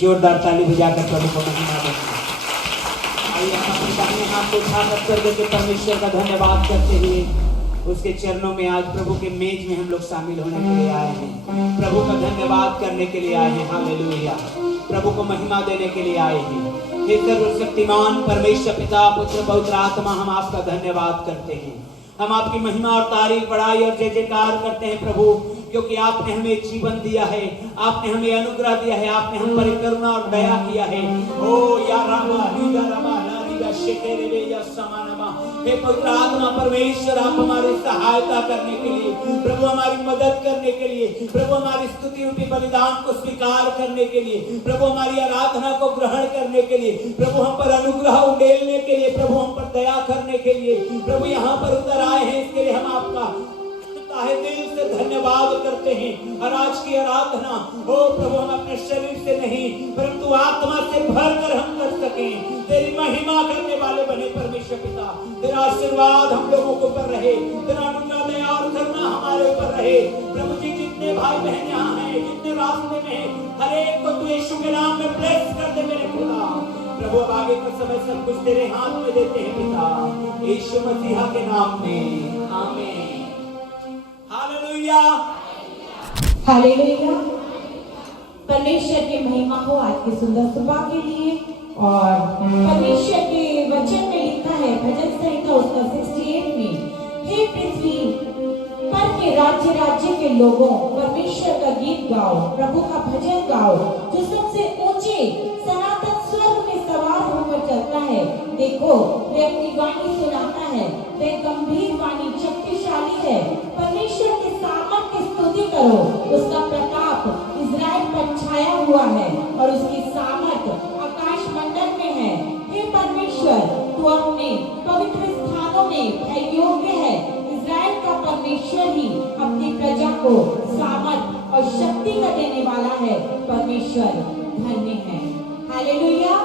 जोरदार ताली बजाकर प्रभु को महिमा देंगे। आइए हम अपने दाहिने हाथ को उठाकर स्वर्ग के परमेश्वर का धन्यवाद करते हुए उसके चरणों में आज प्रभु के मेज में हम लोग शामिल होने के लिए आए हैं। प्रभु का धन्यवाद करने के लिए आए हैं। हालेलुया। प्रभु को महिमा देने के लिए आए हैं। हे सर्वशक्तिमान परमेश्वर पिता पुत्र पवित्र आत्मा, हम आपका धन्यवाद करते हैं। हम आपकी महिमा और तारीफ बढ़ाई और जय जयकार करते हैं प्रभु, क्योंकि आपने हमें जीवन दिया है, आपने हमें अनुग्रह दिया है, आपने हम पर करुणा और दया किया है। ओ या रामा रीगा रामा लारीगा शेकेरे या समानमा। हे पवित्र आत्मा परमेश्वर, आप हमारी सहायता करने के लिए, प्रभु हमारी मदद करने के लिए, प्रभु हमारी स्तुति रूपी बलिदान को स्वीकार करने के लिए, प्रभु हमारी आराधना को ग्रहण करने के लिए, प्रभु हम पर अनुग्रह उंडेलने के लिए, प्रभु हम पर दया करने के लिए, प्रभु यहाँ पर उतर आए हैं, इसके लिए हम आपका दिल से धन्यवाद करते हैं। और आज की आराधना हो प्रभु हम अपने शरीर से नहीं परंतु आत्मा से भरकर हम कर सकें, तेरी महिमा करने वाले बने परमेश्वर पिता। तेरा आशीर्वाद हम लोगों के ऊपर रहे, तेरा अनुग्रह दया और करुणा हमारे ऊपर रहे। प्रभु जी जितने भाई बहन यहाँ हैं, जितने रास्ते में हैं, हर एक को तू यीशु के नाम में ब्लेस कर दे मेरे खुदा। प्रभु अब आगे का समय सब कुछ तेरे हाथ में देते हैं पिता, यीशु मसीहा के नाम में आमीन। Hallelujah hallelujah. परमेश्वर की महिमा हो आज की सुंदर सुबह के लिए। और परमेश्वर के वचन में लिखा है भजन संहिता उसका 68 में, हे पृथ्वी पर के राज्य राज्य के लोगों परमेश्वर का गीत गाओ, प्रभु का भजन गाओ, जो सबसे ऊंचे सनातन स्वर्ग में सवार होकर चलता है। देखो वे अपनी वाणी सुनाता है, वे गंभीर वाणी शक्तिशाली है। परमेश्वर के सामर्थ की स्तुति करो, उसका प्रताप इज़राइल पर छाया हुआ है और उसकी सामर्थ आकाश मंडल में है। हे परमेश्वर, तू अपने पवित्र स्थानों में भय योग्य है। इज़राइल का परमेश्वर ही अपनी प्रजा को सामर्थ और शक्ति का देने वाला है। परमेश्वर धन्य है। हालेलुया।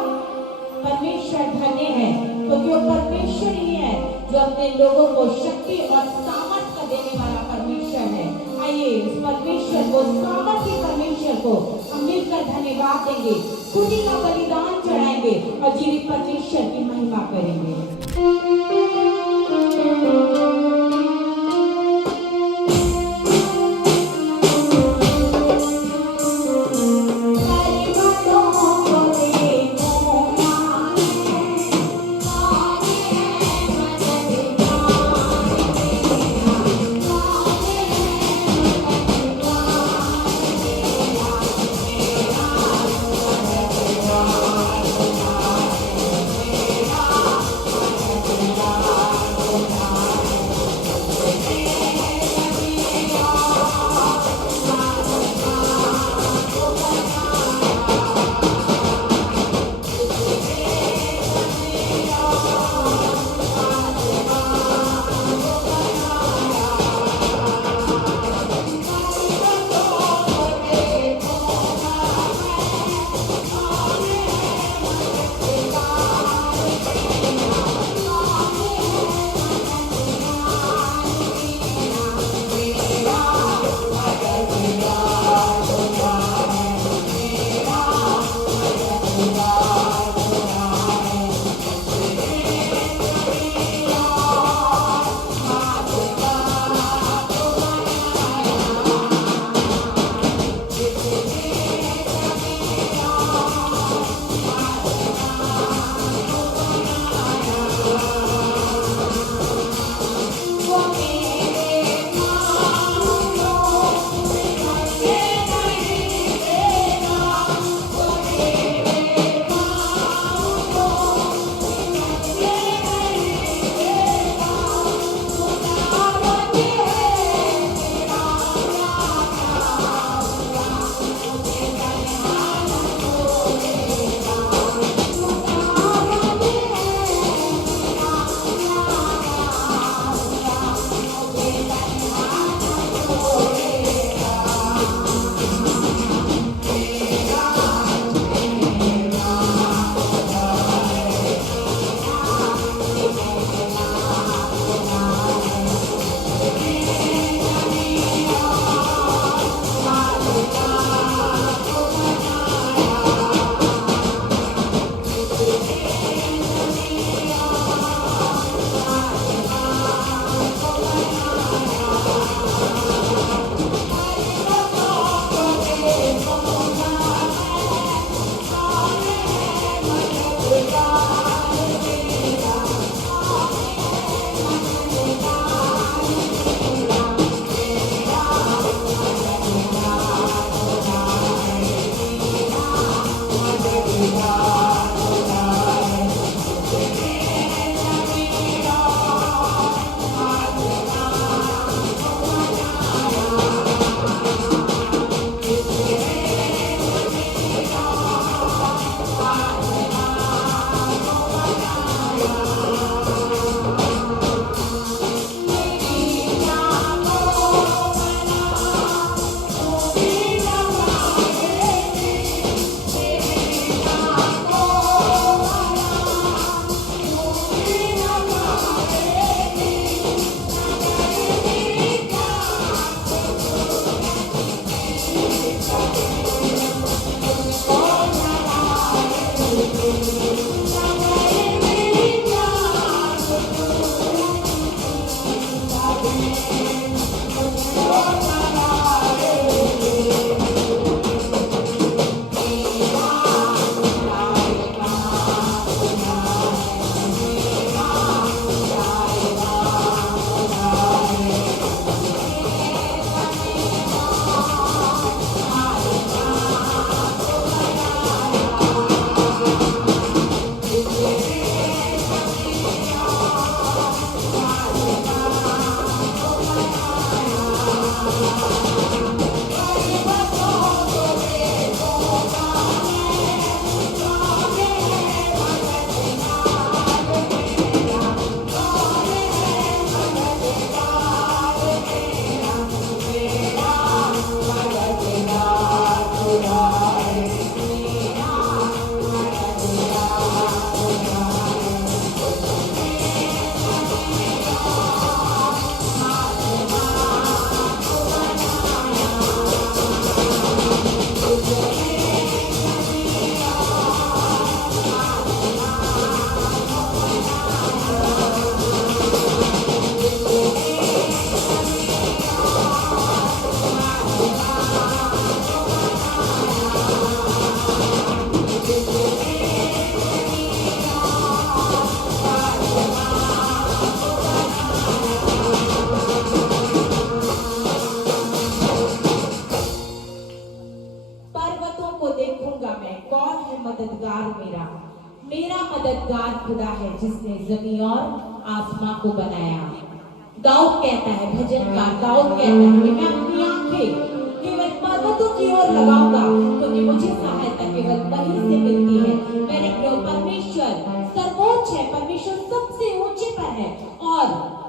परमेश्वर धन्य है क्योंकि वो परमेश्वर ही है जो अपने लोगों को शक्ति और सामर्थ का देने वाला परमेश्वर है। आइए उस परमेश्वर को, सामर्थी परमेश्वर को हम मिलकर धन्यवाद देंगे, स्तुति का बलिदान चढ़ाएंगे और जीवित परमेश्वर की महिमा करेंगे। मददगार मेरा, मेरा मददगार खुदा है जिसने जमीन और आसमां को बनाया। दाऊद कहता है, भजनकार दाऊद कहता है कि मैं अपनी आंखें केवल पर्वतों की ओर लगाऊंगा क्योंकि मुझे सहायता केवल वहीं से मिलती है। मेरे प्रिय, परमेश्वर सर्वोच्च है, परमेश्वर सबसे ऊंचे पर है और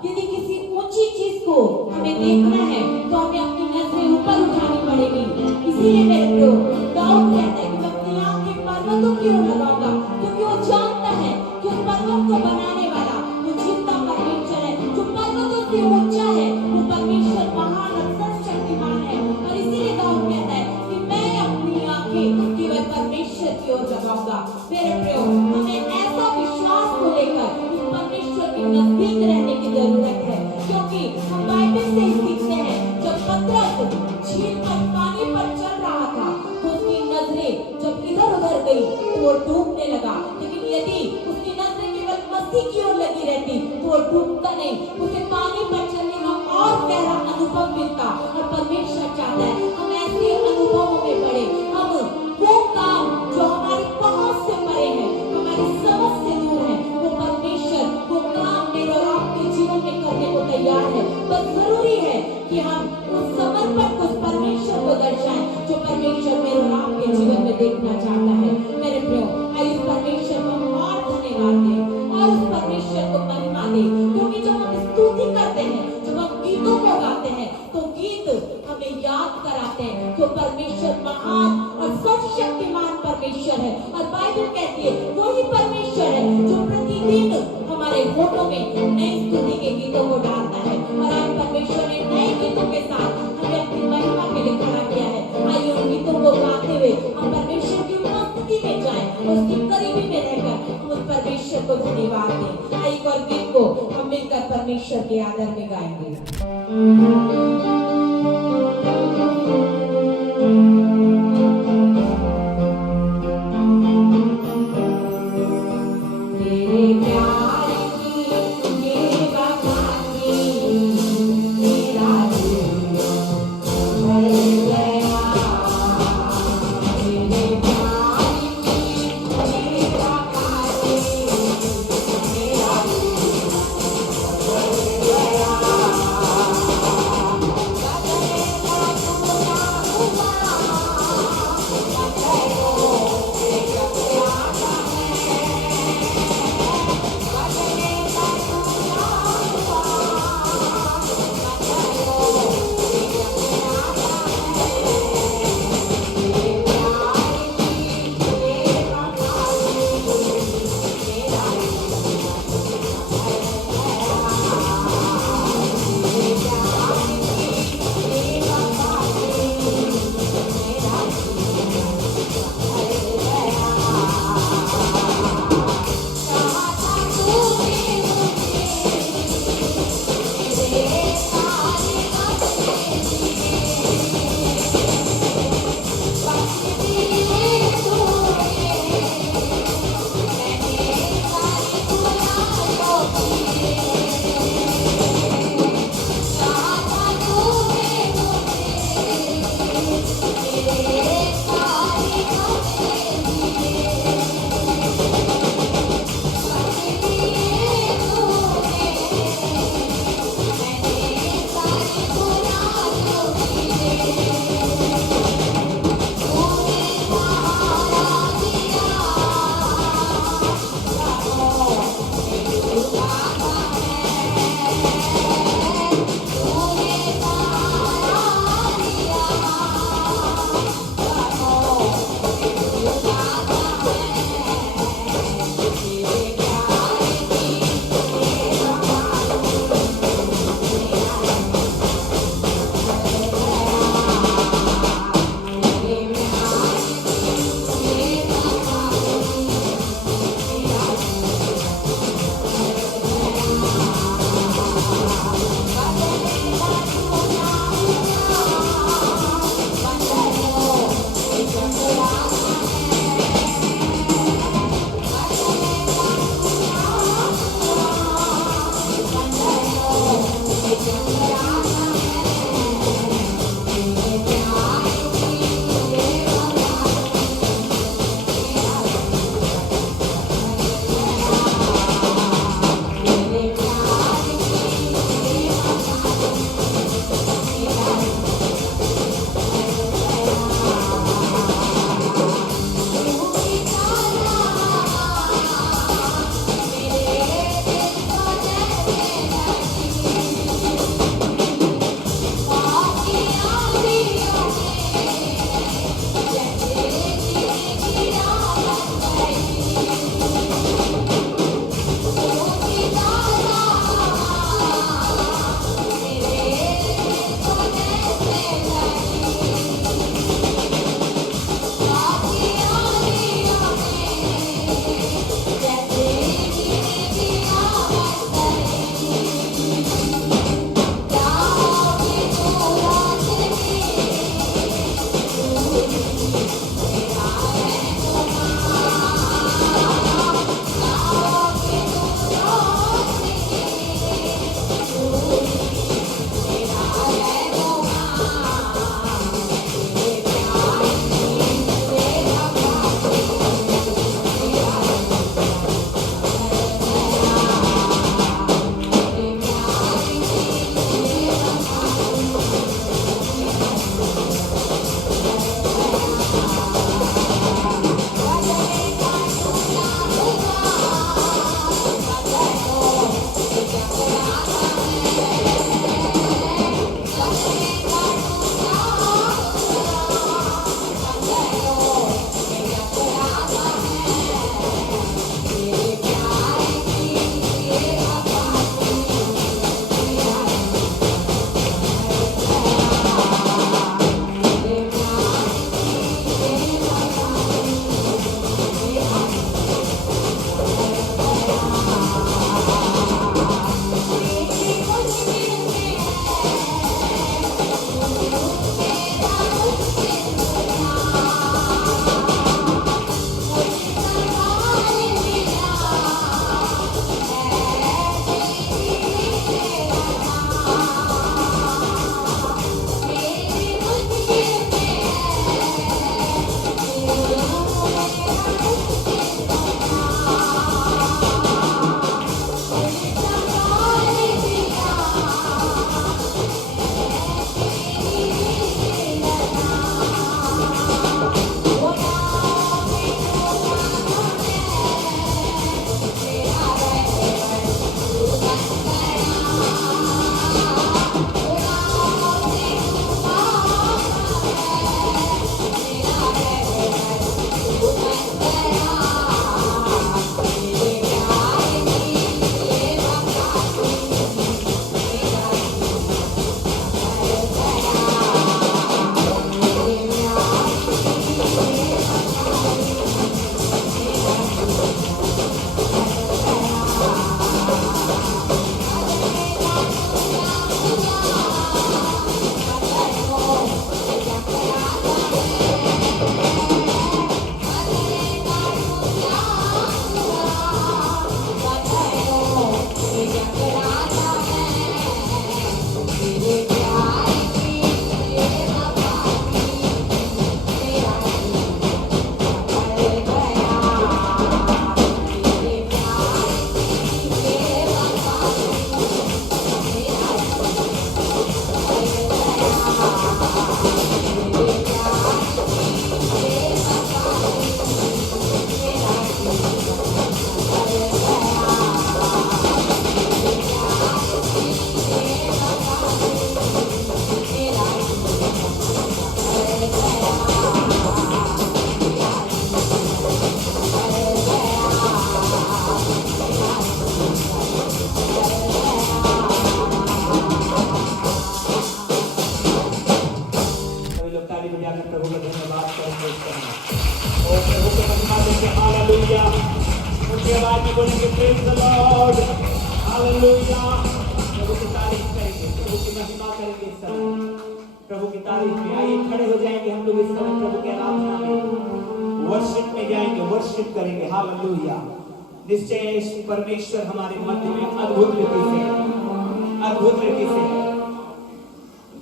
यदि किसी ऊंची चीज को हमें देखना है तो हमें अपनी नजरें ऊपर उठानी पड़ेगी। इसीलिए मेरे प्रिय, दाऊद कहता है कि मैं अपनी आंखें पर्वतों की ओर लगाऊंगा क्योंकि वो जानता है कि उस पर्वत को बनाने वाला वो जीवता परमेश्वर है, जो पर्वतों से ऊंचा है। वो परमेश्वर महान और सर्वशक्तिमान है और इसीलिए दाऊद कहता है कि मैं अपनी आंखें केवल परमेश्वर की ओर लगाऊंगा। मेरे प्रियो, हमें ऐसा विश्वास को लेकर उस परमेश्वर के नजदीक रहने की जरूरत है, क्योंकि हम बाइबल से सीखते हैं जब पतरस झील पर पानी पर चल रहा था तो उसकी नजरें जब इधर उधर गई तो वो डूबने लगा, लेकिन यदि उसकी नजरें केवल मसीह की ओर लगी रहती तो वो डूबता नहीं, उसे पानी पर चलने का और गहरा अनुभव मिलता। और परमेश्वर चाहता है हम ऐसे अनुभवों में बढ़े, हम वो काम जो हमारी पहुंच से परे है, हमारी समझ से दूर है, वो परमेश्वर वो काम मेरे और आपके जीवन में करने को तैयार है। बस जरूरी है कि हम उस समर्पण को परमेश्वर को दर्शाएं जो परमेश्वर मेरे और आपके जीवन में देखना चाहता है। मेरे प्रियो, आइए उस परमेश्वर को हम और धन्यवाद दें और उस परमेश्वर को महिमा दें, क्योंकि जब हम स्तुति करते हैं, जब हम गीतों को गाते हैं तो गीत हमें याद कराते हैं कि परमेश्वर महान और सर्वशक्तिमान परमेश्वर है। और बाइबल कहती है वही परमेश्वर है जो प्रतिदिन हमारे होठों में नई स्तुति के गीतों को डालता है। और आज परमेश्वर ने नए गीतों के साथ हमें अपनी महिमा के लिए खड़ा किया है। आइए उन गीतों को गाते हुए हम परमेश्वर की उपस्थिति में जाएं, उसकी करीबी में रहकर हम उस परमेश्वर को धन्यवाद दें। आइए एक और गीत को हम मिलकर परमेश्वर के आदर में गाएंगे। सभी लोग ताली बजाकर प्रभु का धन्यवाद करेंगे इस समय। और प्रभु को महिमा देंगे हालेलुया। उनकी आवाज में बोलेंगे प्रेज द लॉर्ड हालेलुया। प्रभु की तारीफ करेंगे, प्रभु की महिमा करेंगे इस समय। प्रभु की तारीफ में आइए खड़े हो जाएंगे हम लोग इस समय प्रभु की आराधना में, वर्शिप में जाएंगे, वर्शिप करेंगे हालेलुया। निश्चय परमेश्वर हमारे मध्य में अद्भुत रीति से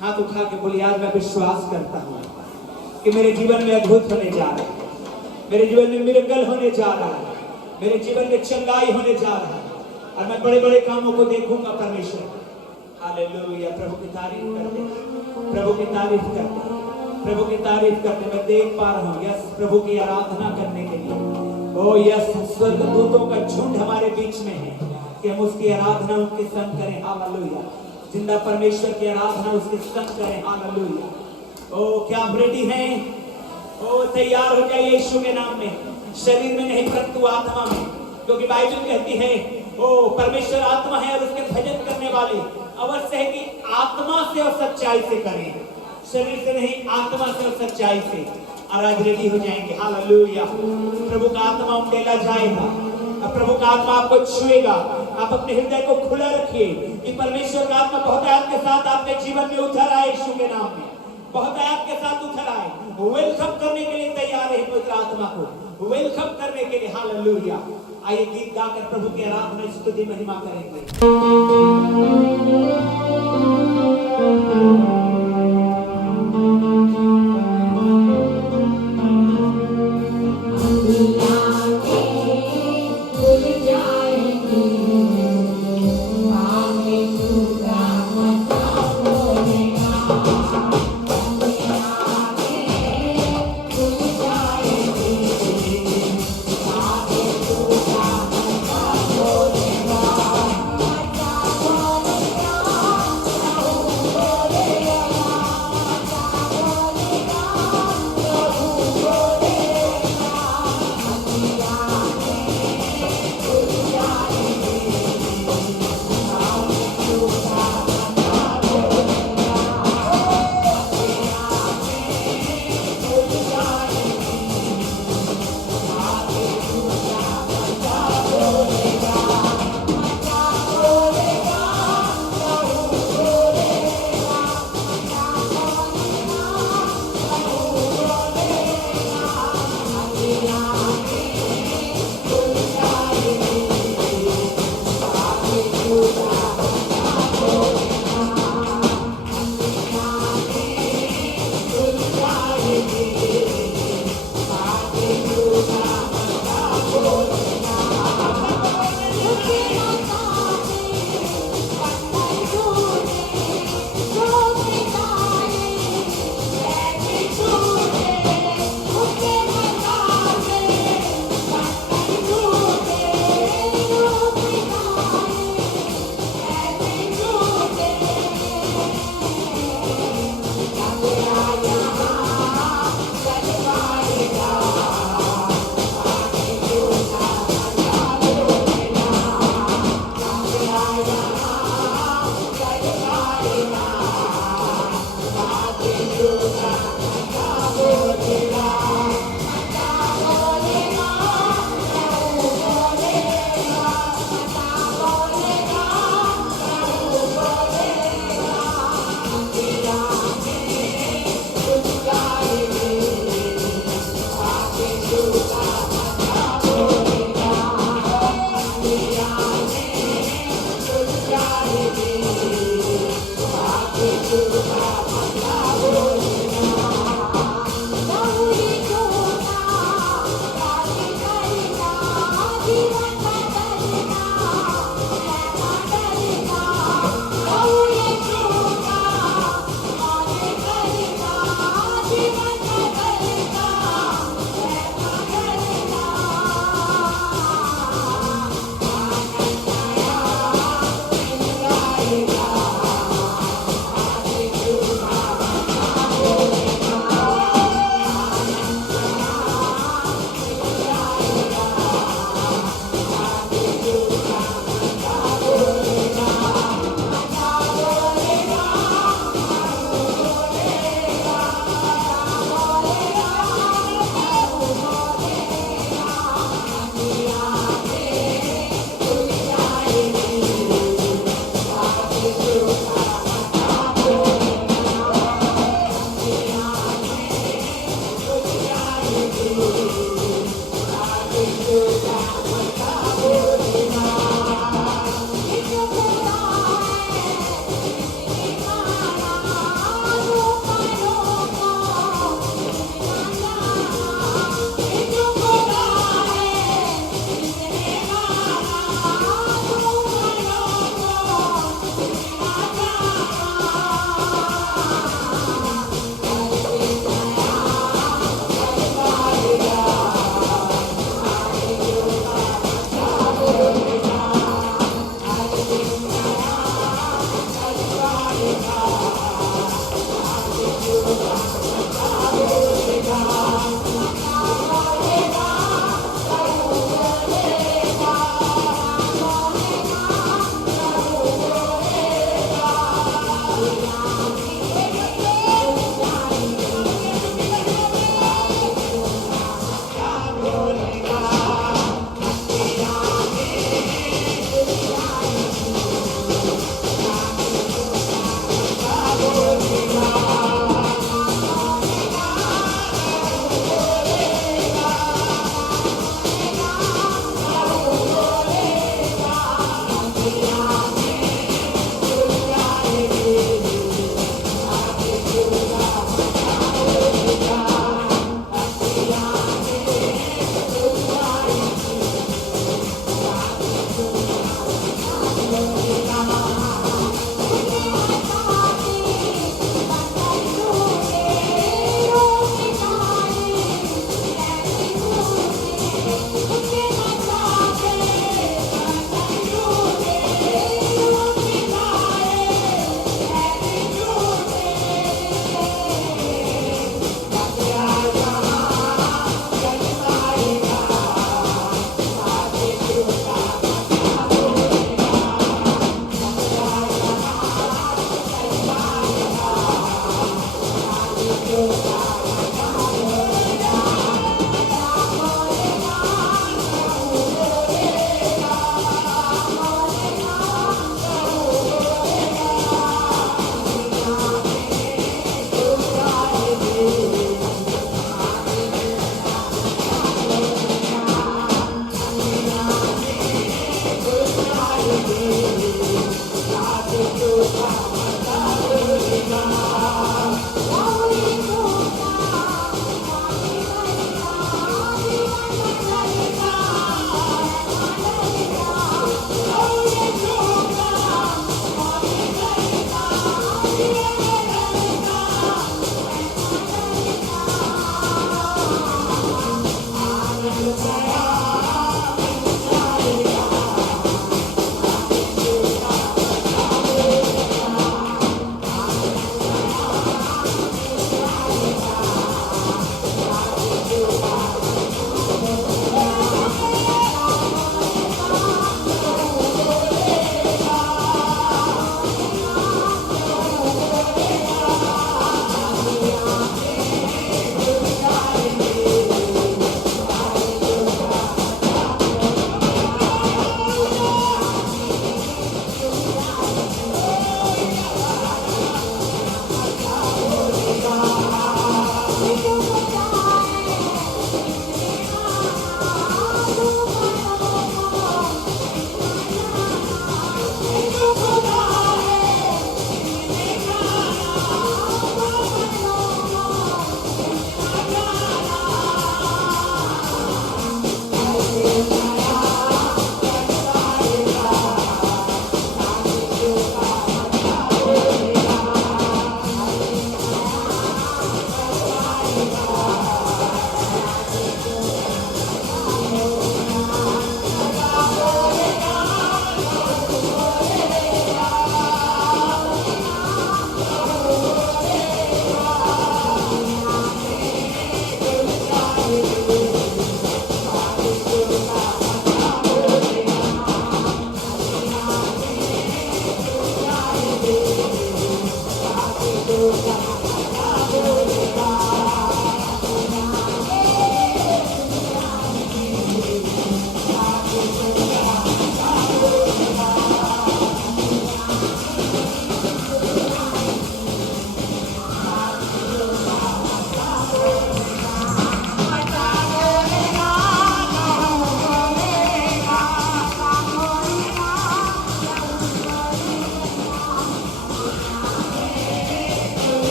हाथ उठा के बोलिए आज मैं विश्वास करता हूँ कि मेरे जीवन में अद्भुत होने जा रहा है, मेरे जीवन में मिरेकल होने जा रहा है, मेरे जीवन में चंगाई होने जा रहा है और मैं बड़े बड़े कामों को देखूंगा परमेश्वर। हालेलुया। प्रभु की तारीफ करते, प्रभु की तारीफ करते, प्रभु की तारीफ करते मैं देख पा रहा हूँ यस प्रभु की आराधना करने के लिए। ओ यस स्वर्गदूतों का झुंड हमारे बीच में है कि हम उसकी आराधना उनके संग करें हालेलुया। जिंदा परमेश्वर की आराधना उसके संग करें हालेलुया। ओ क्या आप रेडी हैं? ओ तैयार हो जाइए यीशु के नाम में, शरीर में नहीं परंतु आत्मा में, क्योंकि बाइबल कहती है ओ परमेश्वर आत्मा है और उसके भजन करने वाले अवश्य है कि आत्मा से और सच्चाई से करें, शरीर से नहीं आत्मा से और सच्चाई से। और आज रेडी हो जाएंगे हालेलुया। प्रभु का आत्मा उमड़ेला जाएगा, अब प्रभु का आत्मा आपको छुएगा। आप अपने हृदय को खुला रखिए कि परमेश्वर का आत्मा बहुत आपके साथ आपके जीवन में उतर आए यीशु के नाम में, बहुत आपके साथ उतर आए। वेलकम करने के लिए तैयार है पवित्र आत्मा को, वेलकम करने के लिए हालेलुया। आइए गीत गाकर प्रभु की आराधना स्तुति महिमा करेंगे।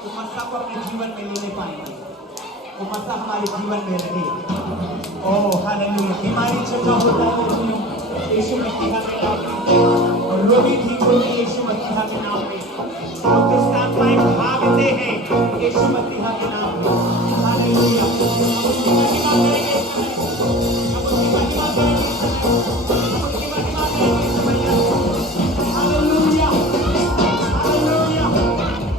उपस्था को अपने जीवन में लेने पाएंगे, उपस्था हमारे जीवन में रहे। Oh hallelujah. बीमारी चंगा होता है यीशु मसीह के नाम में, और रोगी ठीक होते हैं यीशु मसीह के नाम में, और दुष्टात्माएं भागते हैं यीशु मसीह के नाम में। हालेलुया। हम उसकी महिमा करेंगे, हम उसकी महिमा करेंगे, हम उसकी महिमा करेंगे। Hallelujah, hallelujah, hallelujah.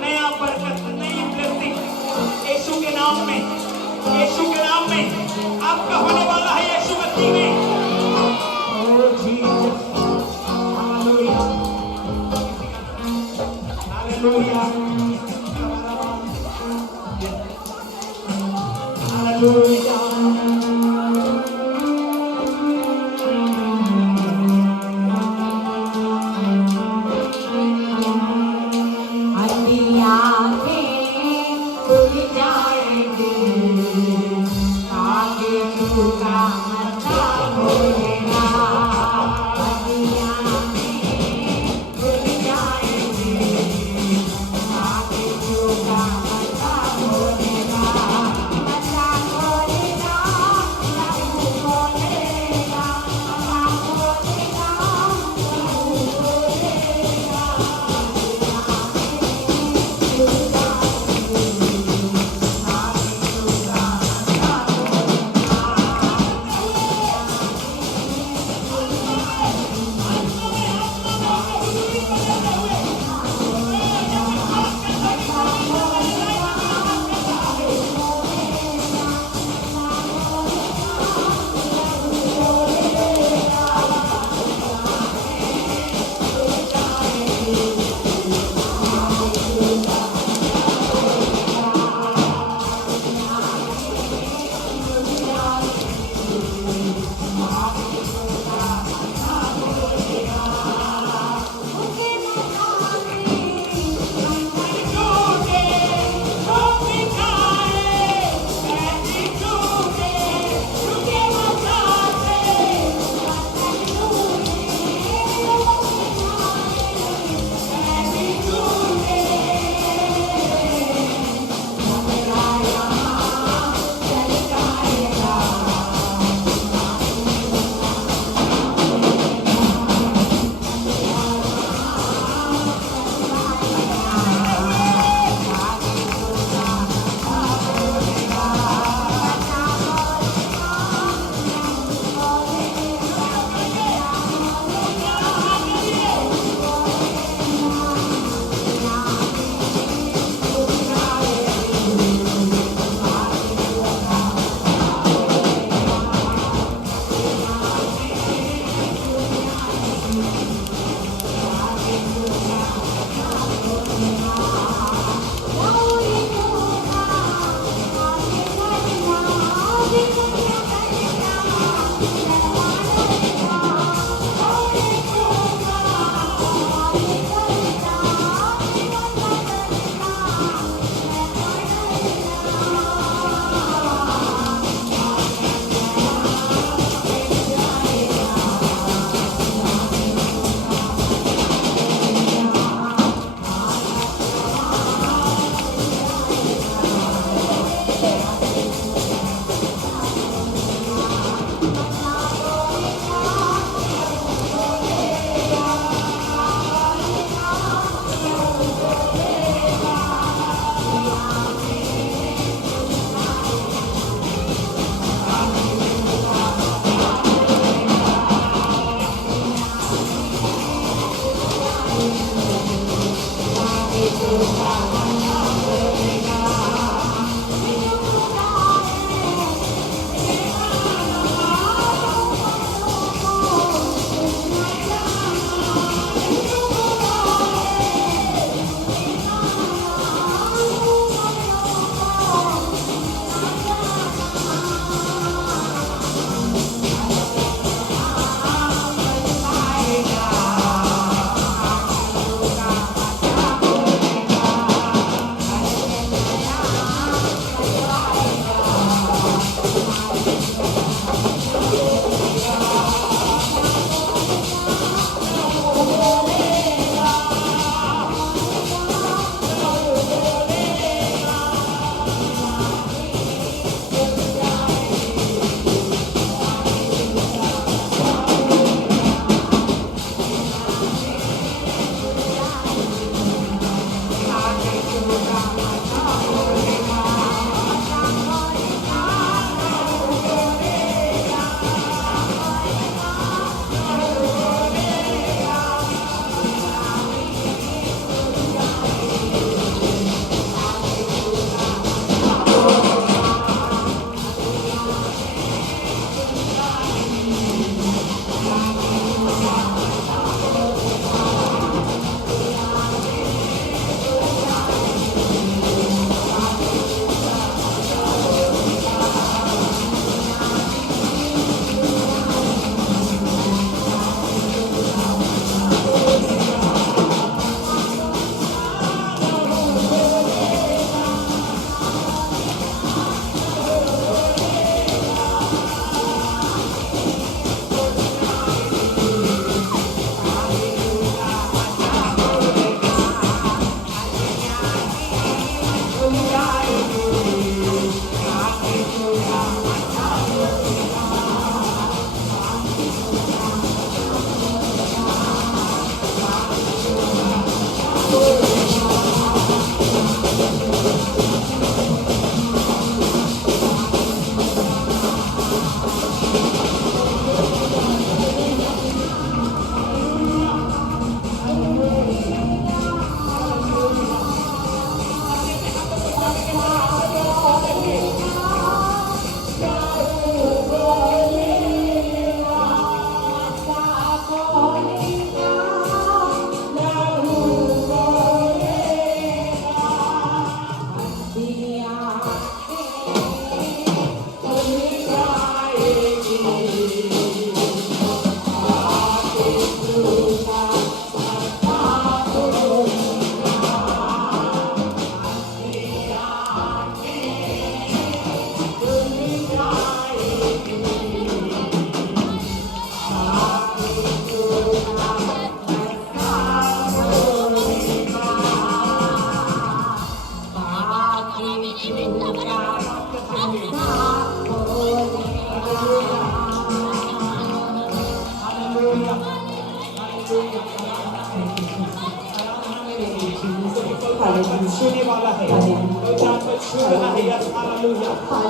नया बरकत, नई ब्लेसिंग यीशु के नाम में, यीशु के नाम में आपका होने वाला है यीशु मसीह में। ओह जीसस, हालेलुया, हालेलुया, हालेलुया।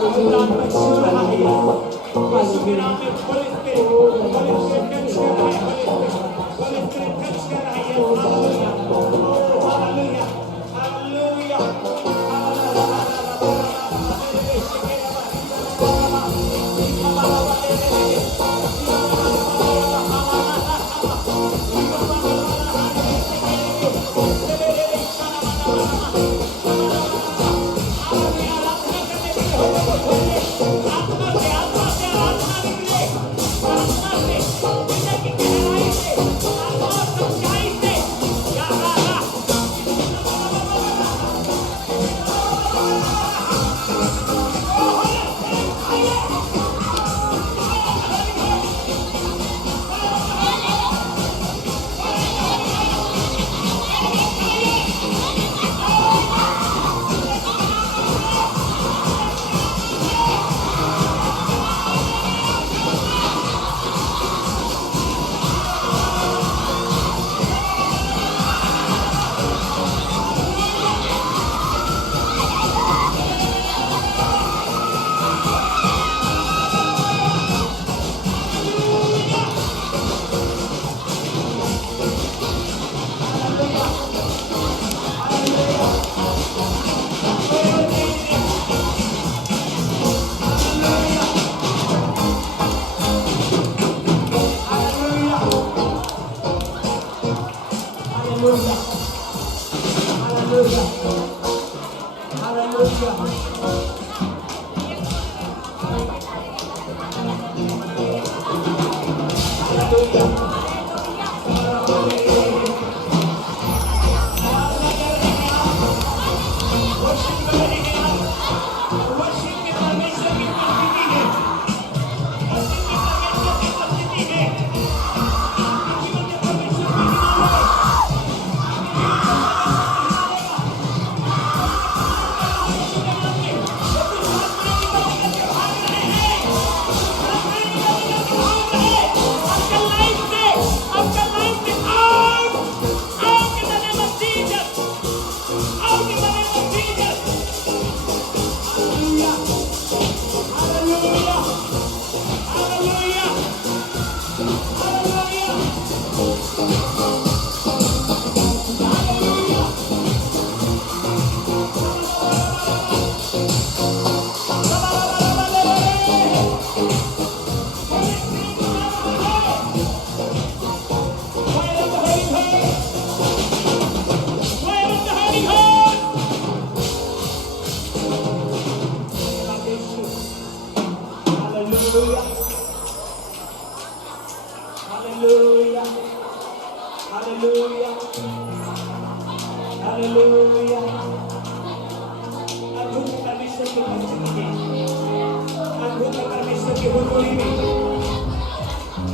उपरांत में छू रहा है यीशु के नाम में होली स्पिरिट टच कर रहा है होली स्पिरिट टच कर रहा है हालेलुया हालेलुया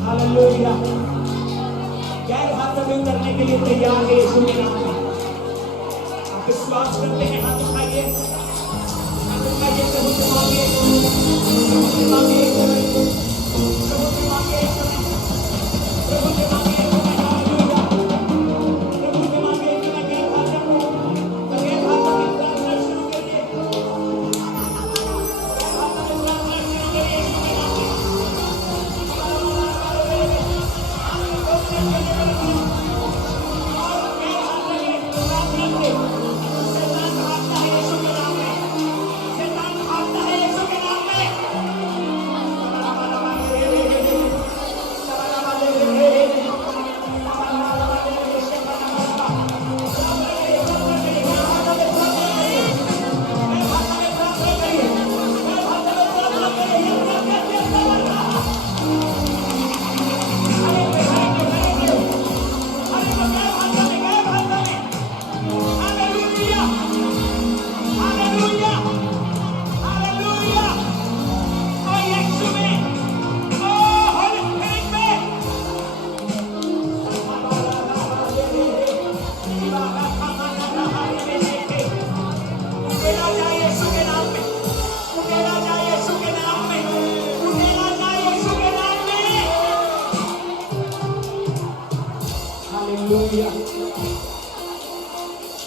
हालेलुया गैर हाथ करने के लिए तैयार है यीशु के नाम में। आप विश्वास करते हैं? हाथ उठाइए, प्रभु से मांगिए, प्रभु से मांगिए, प्रभु से मांगिए, प्रभु से मांगिए, हालेलुया, प्रभु से मांगिए कि मैं गैर हाथ रखूं, गैर हाथ की प्रार्थना शुरू करिए, गैर हाथ की प्रार्थना शुरू करिए यीशु के नाम में। Hallelujah.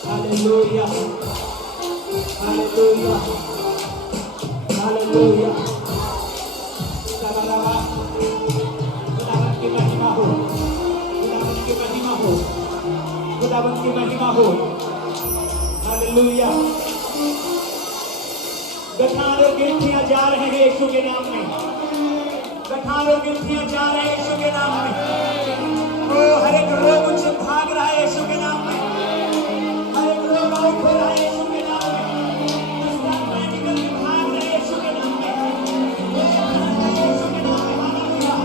Hallelujah. Hallelujah. हालेलुया। खुदावन की महिमा हो, खुदावन की महिमा हो, खुदावन की महिमा हो। हालेलुया। गठान और गिनतियां जा रहे हैं यीशु के नाम में, गठान और गिनतियां जा रहे हैं यीशु के नाम में। ओ हर एक रोग उनसे भाग रहा है यीशु के नाम में, हर एक रोग आउट हो रहा है यीशु के नाम में, दुष्ट आत्माएं निकल के भाग रहे हैं यीशु के नाम में, यीशु के नाम में। हालेलुया।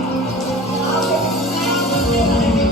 आप एक नया बनते रहेंगे,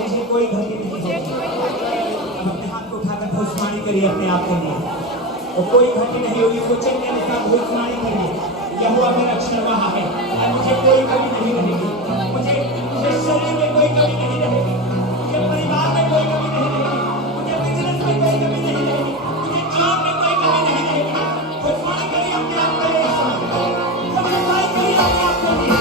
मुझे कोई घटी नहीं होगी। अपने हाथ को उठाकर भविष्यवाणी करिए अपने आप के लिए, तो कोई घटी नहीं होगी। सोचे मेरे साथ भविष्यवाणी करिए, यहोवा मेरा रक्षण वहाँ है, और मुझे कोई कमी नहीं रहेगी। मुझे शरीर में कोई कमी नहीं रहेगी, मुझे परिवार में कोई कमी नहीं रहेगी, मुझे बिजनेस में कोई कमी नहीं रहेगी, मुझे जॉब में कोई कमी नहीं रहेगी। भविष्यवाणी करिए अपने आप के लिए, भविष्यवाणी करिए अपने आप के लिए।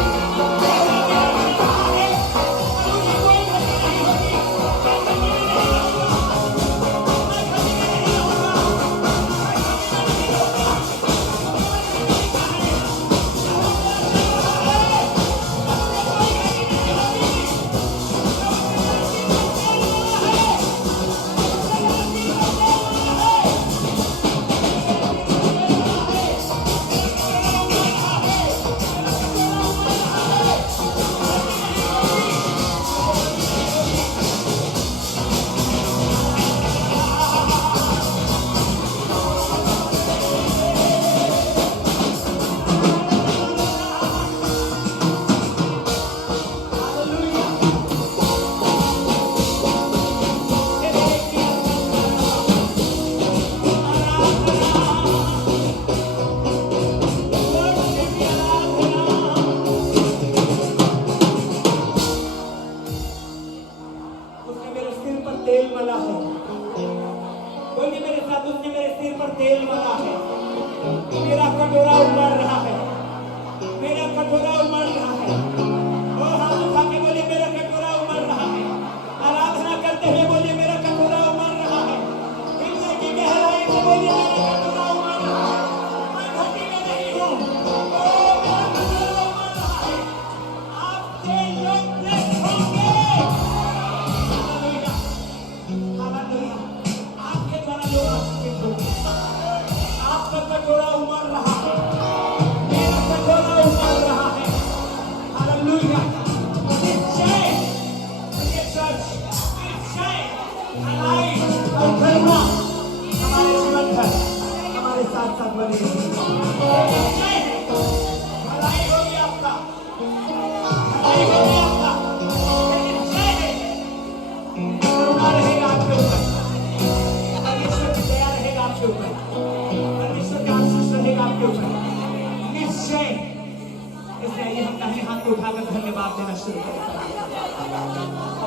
उठाकर धन्यवाद देना शुरू करें।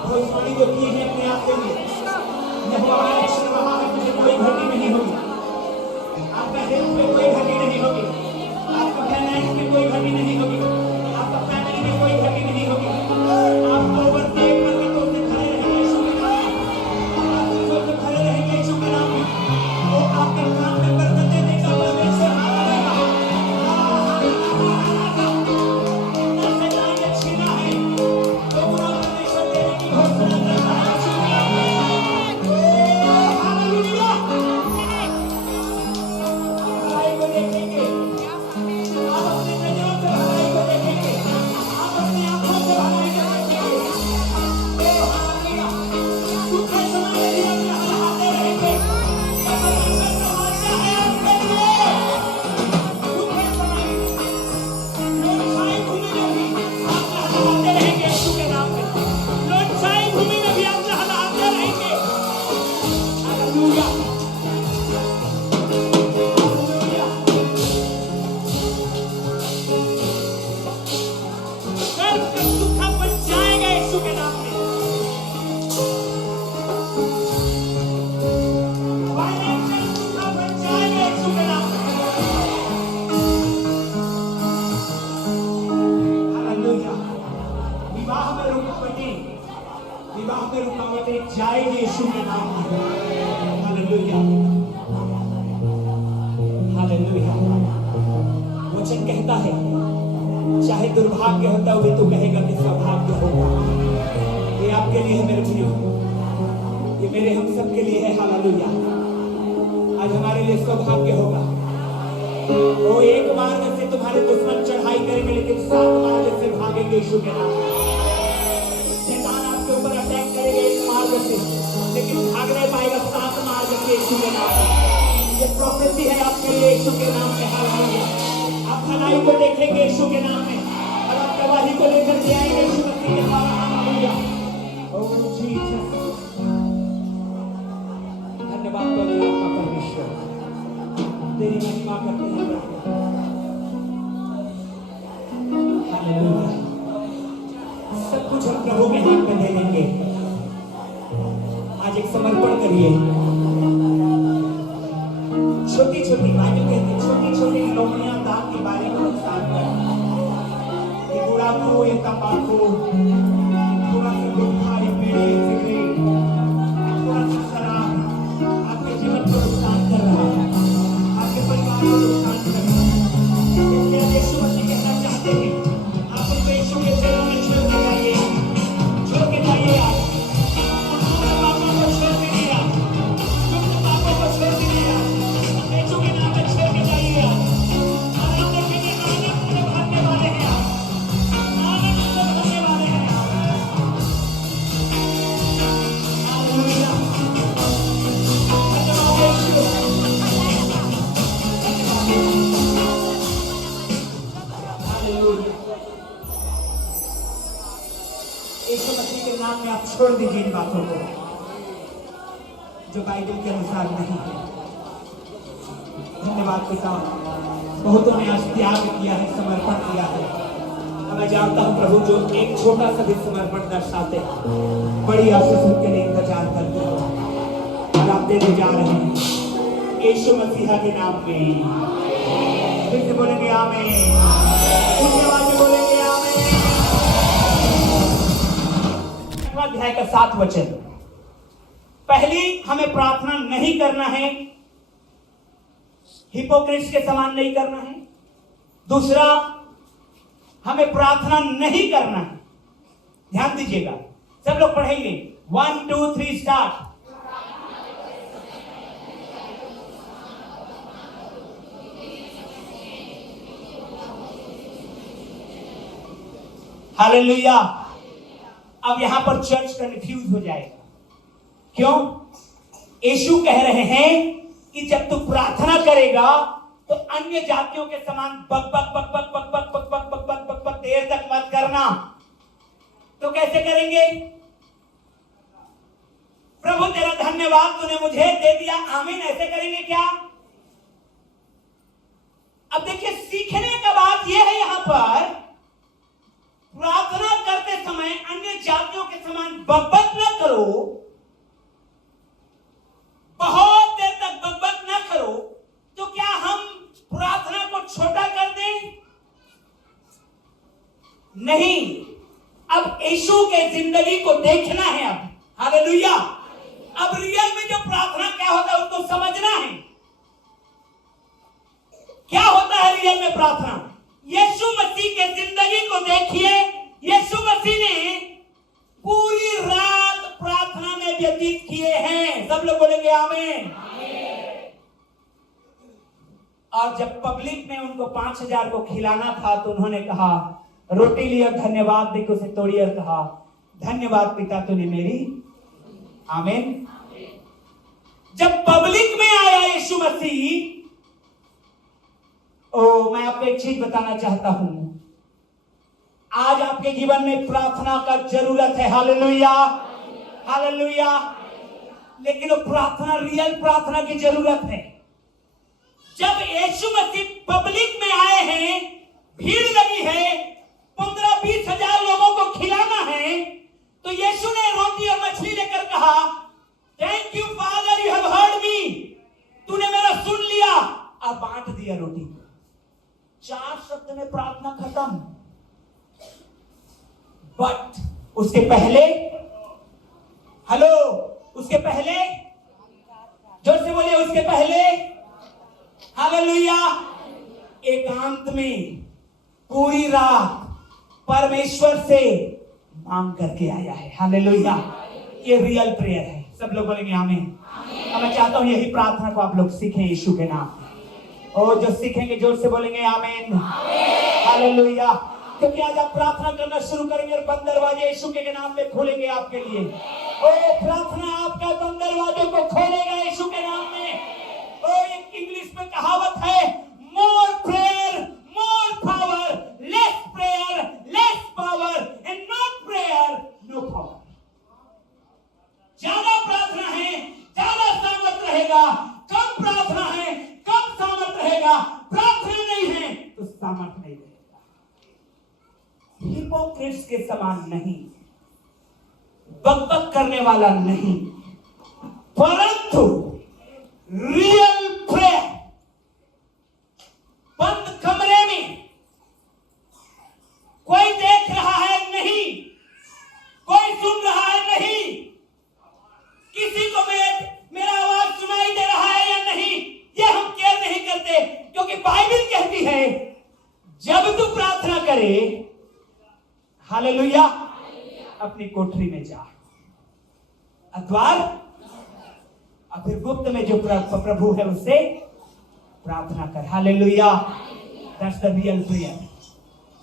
भविष्यवाणी जो की है अपने आप के लिए, यहोवा मेरा रक्षण वहाँ है, मुझे कोई घटी नहीं होगी। आपका हेल्थ में कोई घटी नहीं होगी, आपका फाइनेंस में कोई घटी नहीं होगी, आपका फैमिली में कोई घटी नहीं होगी। आप ओवरटेक करके तो उससे खड़े रहेंगे यीशु के नाम में, आप उससे खड़े रहेंगे यीशु के नाम में। वो आपके काम में बरकतें देगा परमेश्वर। जाएगी यीशु के नाम में। Hallelujah, hallelujah. वचन कहता है चाहे दुर्भाग्य होता हुए तो कहेगा कि सौभाग्य होगा। ये आपके लिए है मेरे प्रियो, ये मेरे हम सब के लिए है। हालेलुया, आज हमारे लिए सौभाग्य होगा। वो एक मार्ग से तुम्हारे दुश्मन चढ़ाई करेंगे लेकिन 7 मार्ग से भागेंगे यीशु के नाम में। शैतान आपके ऊपर अटैक करेगा एक मार्ग से लेकिन भाग नहीं पाएगा 7 मार्ग से यीशु के नाम में। ये प्रोफेसी है आपके लिए यीशु के नाम में। हालेलुया, आप भलाई को देखेंगे यीशु के नाम में और आप गवाही को लेकर के आएंगे यीशु मसीह के द्वारा। हालेलुया, ओह जीसस, धन्यवाद आपका परमेश्वर, तेरी महिमा करते हैं। हालेलुया, सब कुछ हम प्रभु के हाथ में दे देंगे। आज एक समर्पण करिए। छोटी छोटी बाइबल कहती है छोटी छोटी लोमड़ियां दाग की बारी को नुकसान कर। ये बुढ़ापू, ये तंबाकू, थोड़ा सा गुटखा, ये बीड़ी, ये सिगरेट, थोड़ा सा शराब आपके जीवन को नुकसान कर रहा है, आपके परिवार को नुकसान कर रहा है। इसलिए यीशु मसीह कहना चाहते हैं आप उनको यीशु के चरणों में छोड़ के जाइए, छोड़ के जाइए। आप पापों को छोड़ के दिया, पापों को छोड़ के दिया, यीशु के नाम में छोड़ के जाइए। और आप देखेंगे आनंद से भरने वाले हैं आप, आनंद से भरने वाले हैं आप। हालेलुया, धन्यवाद यीशु, यीशु मसीह के नाम में आप छोड़ दीजिए इन बातों को जो बाइबल के अनुसार नहीं है। धन्यवाद पिता, बहुतों ने आज त्याग किया है, समर्पण किया है। मैं जानता हूँ प्रभु जो एक छोटा सा भी समर्पण दर्शाते बड़ी आशीष उनके लिए इंतजार करते हो और आप देने जा रहे हैं यीशु मसीहा के नाम में। फिर से बोलेंगे आमीन, ऊंची आवाज में बोलेंगे आमीन। अध्याय का 7 वचन। पहली, हमें प्रार्थना नहीं करना है, हिपोक्रेट्स के समान नहीं करना है। दूसरा, हमें प्रार्थना नहीं करना है। ध्यान दीजिएगा, सब लोग पढ़ेंगे। 1 2 3 स्टार्ट। हालेलुया। अब यहां पर चर्च कंफ्यूज हो जाएगा। क्यों? यीशु कह रहे हैं कि जब तू प्रार्थना करेगा तो अन्य जातियों के समान बक बक बक बक बक बक बक बक बक बक बक बक देर तक मत करना। तो कैसे करेंगे? प्रभु तेरा धन्यवाद, तूने मुझे दे दिया, आमीन, ऐसे करेंगे क्या? अब देखिए, सीखने का बात यह है यहां पर प्रार्थना करते समय अन्य जातियों के समान बकबक न करो, बहुत देर तक बकबक न करो। तो क्या हम प्रार्थना को छोटा कर दें? नहीं, अब यीशु के जिंदगी को देखना है। अब हालेलुया, अब रियल में जो प्रार्थना क्या होता है उसको समझना है। क्या होता है रियल में प्रार्थना? यीशु मसीह के जिंदगी को देखिए। यीशु मसीह ने पूरी रात प्रार्थना में व्यतीत किए हैं। सब लोग बोलेंगे आमीन। और जब पब्लिक में उनको 5000 को खिलाना था तो उन्होंने कहा, रोटी ली और धन्यवाद देकर उसे तोड़ी और कहा, धन्यवाद पिता, तूने मेरी। आमीन। जब पब्लिक में आया यीशु मसीह, मैं आपको एक चीज बताना चाहता हूं। आज आपके जीवन में प्रार्थना का जरूरत है। Hallelujah, hallelujah. लेकिन वो प्रार्थना, रियल प्रार्थना की जरूरत है। जब यीशु मसीह पब्लिक में आए हैं, भीड़ लगी है, 15-20 हजार लोगों को खिलाना है, तो यीशु ने रोटी और मछली लेकर कहा, thank you father, you have heard me, तूने मेरा सुन लिया, अब बांट दिया रोटी। 4 शब्द में प्रार्थना खत्म। बट उसके पहले हेलो, उसके पहले, जोर से बोलिए, उसके पहले हालेलुया एकांत में पूरी रात परमेश्वर से मांग करके आया है। हालेलुया, ये रियल प्रेयर है। सब लोग बोलेंगे आमीन। अब मैं चाहता हूं यही प्रार्थना को आप लोग सीखें यीशु के नाम में, और जो सीखेंगे जोर से बोलेंगे आमीन। हालेलुया, क्योंकि आज आप प्रार्थना करना शुरू करेंगे और बंद दरवाजे यीशु के नाम में खोलेंगे आपके लिए। ओ प्रार्थना आपका बंद दरवाजों को खोलेगा यीशु के नाम में। ओ एक इंग्लिश में कहावत है, more prayer more power, less prayer less power, and no prayer no power. ज्यादा प्रार्थना है ज्यादा सामर्थ रहेगा, कम प्रार्थना है कम सामर्थ रहेगा। प्रार्थना नहीं है तो सामर्थ नहीं रहेगा। हिपोक्रेट्स के समान नहीं, बकबक करने वाला नहीं, परंतु रियल प्रेयर बंद कमरे में, कोई देख रहा है नहीं, कोई सुन रहा है नहीं, किसी को मेरा आवाज सुनाई दे रहा है या नहीं, ये हम केयर नहीं करते, क्योंकि बाइबल कहती है जब तू प्रार्थना करे, हालेलुया, अपनी कोठरी में जा, द्वार और फिर गुप्त में जो प्रभु है उससे प्रार्थना कर। Hallelujah, that's the real prayer.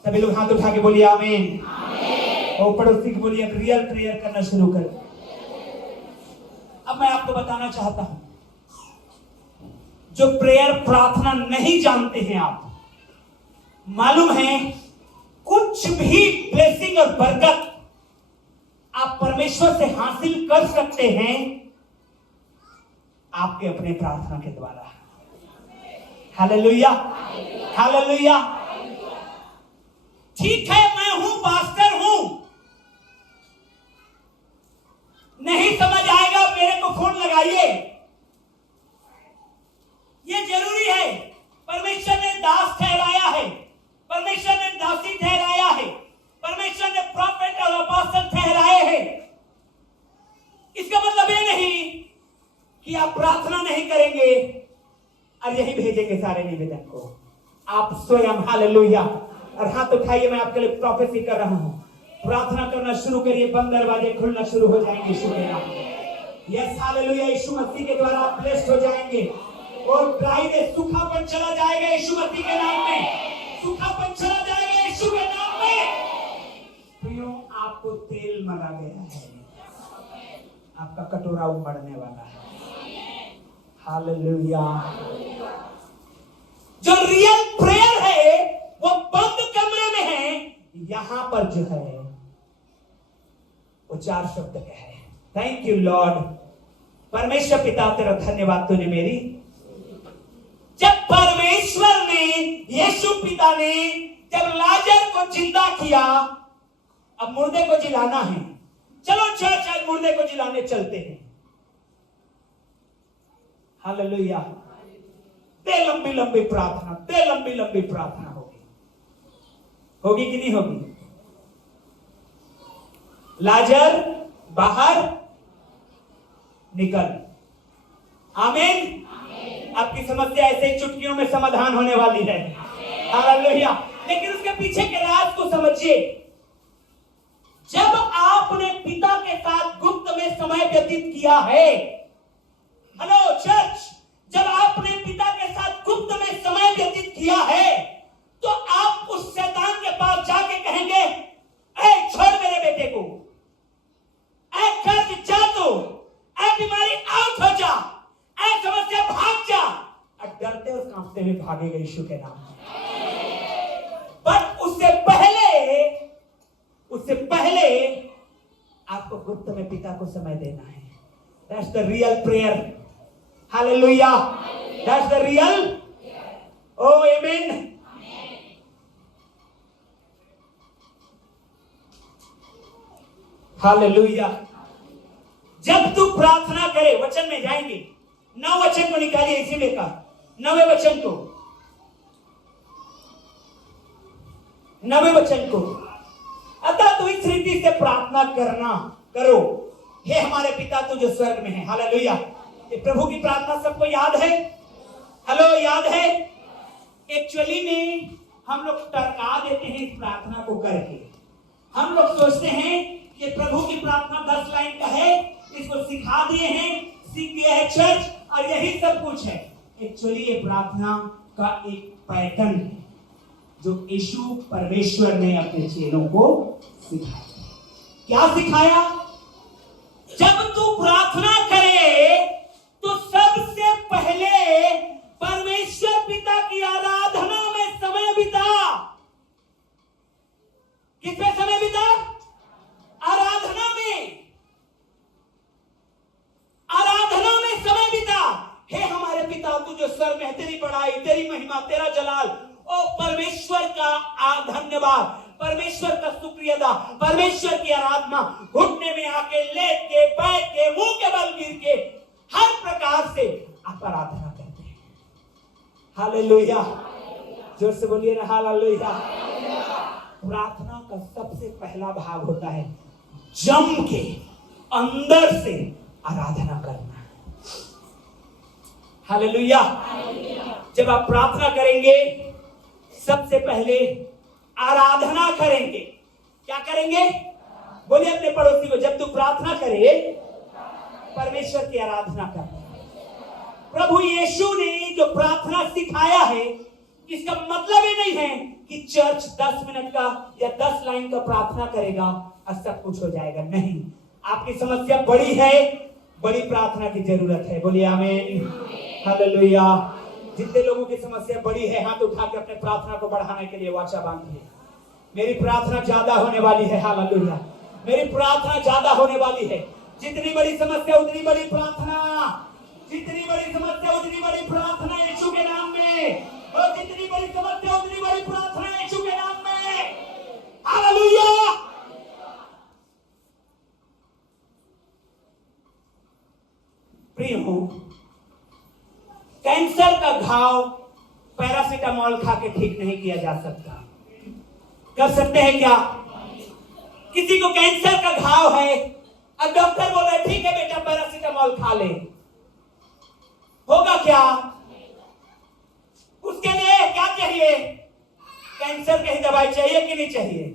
सभी लोग हाथ उठा के बोलिए आमीन। और पड़ोसी को बोलिए रियल प्रेयर करना शुरू कर। अब मैं आपको बताना चाहता हूं, जो प्रेयर प्रार्थना नहीं जानते हैं आप, मालूम है कुछ भी ब्लेसिंग और बरकत आप परमेश्वर से हासिल कर सकते हैं आपके अपने प्रार्थना के द्वारा। Hallelujah, hallelujah. ठीक है, मैं हूं पास्टर हूं, नहीं समझ आएगा मेरे को फोन लगाइए, ये जरूरी है। परमेश्वर ने दास ठहराया है, परमेश्वर ने दासी ठहराया है, परमेश्वर ने प्रॉफेट और अपोस्टल ठहराए हैं। इसका मतलब ये नहीं कि आप प्रार्थना नहीं करेंगे और यही भेजेंगे सारे निवेदन को। आप स्वयं हालेलुया, और हाथ उठाइए, मैं आपके लिए प्रोफेसी कर रहा हूं। प्रार्थना करना शुरू करिए, बंद दरवाजे खुलना शुरू हो जाएंगे यीशु के नाम में। यस हालेलुया, यीशु मसीह के द्वारा आप ब्लेस्ड हो जाएंगे और ड्राइनेस सूखापन चला जाएगा यीशु मसीह के नाम में। सूखापन चला जाएगा यीशु के नाम में। प्रियो, आपको तेल मरा गया है, आपका कटोरा उमड़ने वाला है। हालेलुया। जो रियल प्रेयर है वो बंद कमरे में है। यहां पर जो है वो 4 शब्द का है, थैंक यू लॉर्ड। परमेश्वर पिता तेरा धन्यवाद, तूने मेरी, जब परमेश्वर ने, यीशु पिता ने जब लाजर को जिंदा किया, अब मुर्दे को जिलाना है। चलो चर्च आज मुर्दे को जिलाने चलते हैं। हालेलुया। दे लंबी लंबी प्रार्थना, दे लंबी लंबी प्रार्थना होगी, होगी कि नहीं होगी? लाजर बाहर निकल। आमीन। आपकी समस्या ऐसे ही चुटकियों में समाधान होने वाली है। हालेलुया। लेकिन उसके पीछे के राज को समझिए। जब आपने पिता के साथ गुप्त में समय व्यतीत किया है, हेलो चर्च, जब आपने पिता के साथ गुप्त में समय व्यतीत किया है, तो आप उस शैतान के पास जाके कहेंगे, ऐ छोड़ मेरे बेटे को, ऐ कर्ज जा तू, ऐ बीमारी आउट हो जा, ऐ समस्या भाग जा। और डरते और कांपते हुए भागेगा यीशु के नाम में। बट उससे पहले आपको गुप्त में पिता को समय देना है। That's the real prayer. Hallelujah. That's the real. Oh, amen. Hallelujah. जब तू प्रार्थना करे, वचन में जाएंगे, 9 वचन को निकालिए, इसीलिए कहा 9वें वचन को, 9वें वचन को। अतः तू इस रीति से प्रार्थना करना करो, हे हमारे पिता तू जो स्वर्ग में है। हालेलुया। ये प्रभु की प्रार्थना सबको याद है? हेलो, याद है? एक्चुअली में हम लोग टरका देते हैं इस प्रार्थना को करके। हम लोग सोचते हैं कि प्रभु की प्रार्थना 10 लाइन का है, इसको सिखा दिए हैं, सीख दिया है चर्च, और यही सब कुछ है। एक्चुअली ये प्रार्थना का एक पैटर्न है जो यीशु परमेश्वर ने अपने चेलों को सिखाया। क्या सिखाया? जब तू प्रार्थना करे तो सबसे पहले परमेश्वर पिता की आराधना में समय बिता। किसमें समय बिता? आराधना में। आराधना में समय बिता। हे हमारे पिता तू जो स्वर्ग में है, तेरी बड़ाई, तेरी महिमा, तेरा जलाल। ओ परमेश्वर का धन्यवाद, परमेश्वर का शुक्रिया, परमेश्वर की आराधना। घुटने में आके, लेट के, बैठ के, मुंह के बल गिर के, हर प्रकार से आप आराधना करते हैं। हालेलुया। जोर से बोलिए ना, हालेलुया। प्रार्थना का सबसे पहला भाग होता है जम के अंदर से आराधना करना। हालेलुया। जब आप प्रार्थना करेंगे सबसे पहले आराधना करेंगे। क्या करेंगे? बोलिए अपने पड़ोसी को, जब तू प्रार्थना करे परमेश्वर की आराधना कर। प्रभु यीशु ने जो प्रार्थना सिखाया है, इसका मतलब ये नहीं है कि चर्च 10 मिनट का या 10 लाइन का प्रार्थना करेगा और सब कुछ हो जाएगा। नहीं, आपकी समस्या बड़ी है, बड़ी प्रार्थना की जरूरत है। बोलिए आमीन, हालेलुया। जितने लोगों की समस्या बड़ी है, हाथ उठा के अपने प्रार्थना को बढ़ाने के लिए वाचा बांधिए। मेरी प्रार्थना ज्यादा होने वाली है। हालेलुया। मेरी प्रार्थना ज्यादा होने वाली है। जितनी बड़ी समस्या उतनी बड़ी प्रार्थना, जितनी बड़ी समस्या उतनी बड़ी प्रार्थना यीशु के नाम में, और जितनी बड़ी समस्या उतनी बड़ी प्रार्थना यीशु के नाम में। हालेलुया। प्रिय हो, कैंसर का घाव पैरासीटामोल खा के ठीक नहीं किया जा सकता। कर सकते हैं क्या? किसी को कैंसर का घाव है और डॉक्टर बोल रहे ठीक है बेटा पैरासीटामोल खा ले, होगा क्या? उसके लिए क्या चाहिए? कैंसर की दवाई चाहिए कि नहीं चाहिए?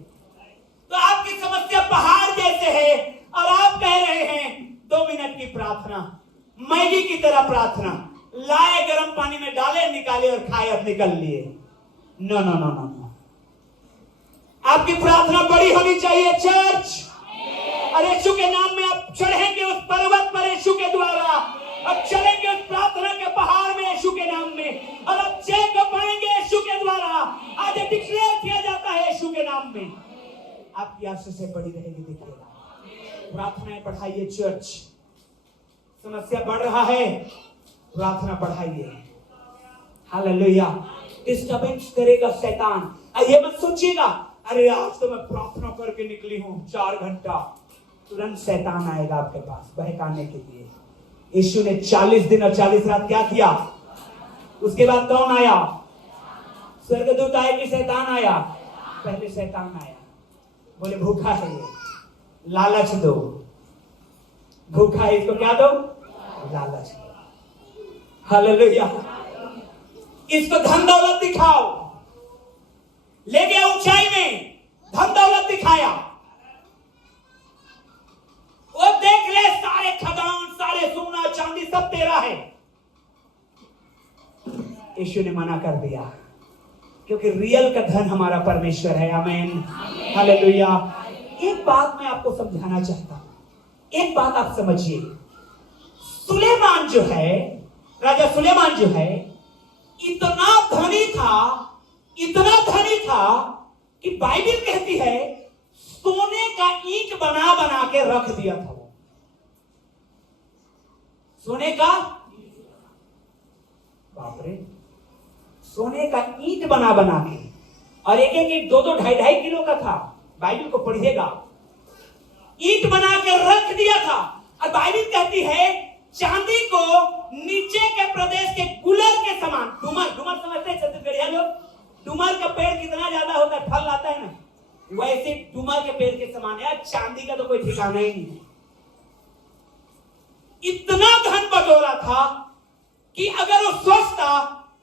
तो आपकी समस्या पहाड़ जैसे है और आप कह रहे हैं 2 मिनट की प्रार्थना, मैगी की तरह प्रार्थना, लाए गर्म पानी में डाले, निकाले और खाए और निकल लिए। No no no no. आपकी प्रार्थना बड़ी होनी चाहिए चर्च। और यीशु के नाम में आप चढ़ेंगे उस पर्वत पर यीशु के द्वारा, अब चलेंगे उस प्रार्थना के पहाड़ में यीशु के नाम में, और अब जय को पाएंगे यीशु के द्वारा। आज डिक्लेयर किया जाता है यीशु के नाम में। आपकी आशीष से बड़ी रहेगी। देखिएगा, प्रार्थनाएं बढ़ाइए चर्च। समस्या बढ़ रहा है, प्रार्थना बढ़ाइए। हालेलुया। डिस्टर्बेंस करेगा शैतान। ये मत सोचिएगा अरे आज तो मैं प्रार्थना करके निकली हूं 4 घंटा, तुरंत शैतान आएगा आपके पास बहकाने के लिए। यीशु ने 40 दिन और 40 रात क्या किया? उसके बाद कौन आया? स्वर्गदूत आए कि शैतान आया? पहले शैतान आया। बोले भूखा है ये, लालच दो। भूखा है, इसको क्या दो? लालच दो। हालेलुया। इसको धन दौलत दिखाओ। ले गया ऊंचाई में, धन दौलत दिखाया। वो देख ले सारे खदान, सारे सोना चांदी सब तेरा है। यीशु ने मना कर दिया, क्योंकि रियल का धन हमारा परमेश्वर है। आमीन, हालेलुया। एक बात मैं आपको समझाना चाहता हूं, एक बात आप समझिए। सुलेमान जो है, राजा सुलेमान जो है, इतना धनी था, इतना धनी था कि बाइबल कहती है सोने का ईंट बना बना के रख दिया था। वो सोने का, बाप रे, सोने का ईंट बना बना के, और एक एक ईंट 2-2, 2.5 किलो का था। बाइबल को पढ़िएगा, ईंट बना के रख दिया था। और बाइबल कहती है चांदी को नीचे के प्रदेश के गुलर के समान, डुमर, डुमर समझते हैं छत्तीसगढ़िया लोग? डुमर का पेड़ कितना ज्यादा होता है, फल आता है ना, वैसे डुमर के पेड़ के समान है। चांदी का तो कोई ठिकाना ही नहीं है। इतना धन बटोरा था कि अगर वो सोचता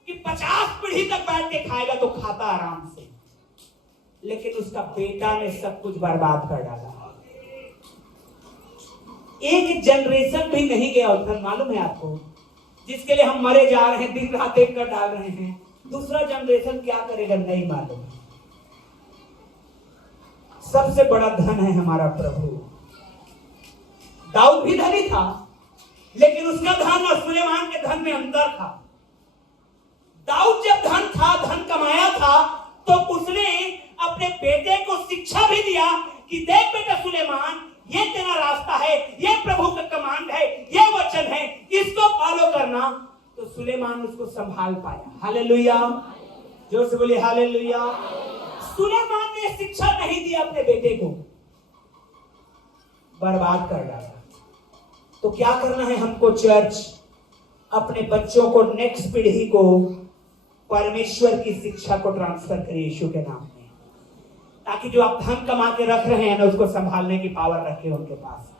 कि 50 पीढ़ी तक बैठ के खाएगा तो खाता आराम से, लेकिन उसका बेटा ने सब कुछ बर्बाद कर डाला। एक जनरेशन भी नहीं गया उधर, मालूम है आपको, जिसके लिए हम मरे जा रहे हैं, दिन रात एक कर डाल रहे हैं, दूसरा जनरेशन क्या करेगा नहीं मालूम। सबसे बड़ा धन है हमारा प्रभु। दाऊद भी धनी था, लेकिन उसका धन और सुलेमान के धन में अंतर था। दाऊद जब धन था, धन कमाया था, तो उसने अपने बेटे को शिक्षा भी दिया कि देख बेटा सुलेमान, ये तेरा रास्ता है, ये प्रभु का कमांड है, ये वचन है, इसको फॉलो करना। तो सुलेमान उसको संभाल पाया। हालेलुया, जोर से बोलिए हालेलुया। सुलेमान ने शिक्षा नहीं दी अपने बेटे को, बर्बाद कर डाला। तो क्या करना है हमको चर्च? अपने बच्चों को, नेक्स्ट पीढ़ी को परमेश्वर की शिक्षा को ट्रांसफर करिए यीशु के नाम में, ताकि जो आप धन कमा के रख रहे हैं ना, उसको संभालने की पावर रखे उनके पास।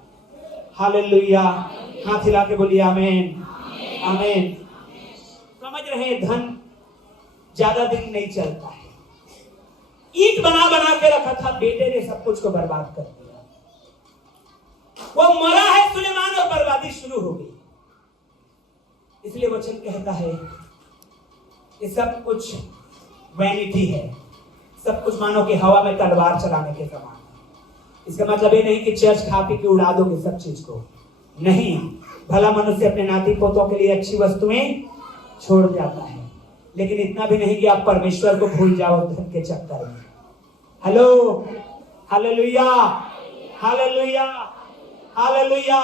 हालेलुया, हाथ हिला के बोलिए आमीन, आमीन। समझ रहे हैं, धन ज्यादा दिन नहीं चलता है। ईंट बना बना के रखा था, बेटे ने सब कुछ को बर्बाद कर दिया। वो मरा है सुलेमान और बर्बादी शुरू हो गई। इसलिए वचन कहता है कि सब कुछ वैनिटी है, सब कुछ मानो कि हवा में तलवार चलाने के समान है। इसका मतलब ये नहीं कि चर्च खा पी के उड़ा दोगे सब चीज को, नहीं। भला मनुष्य अपने नाती पोतों के लिए अच्छी वस्तुएं छोड़ जाता है, लेकिन इतना भी नहीं कि आप परमेश्वर को भूल जाओ धन के चक्कर में। Hello, hallelujah, hallelujah, hallelujah.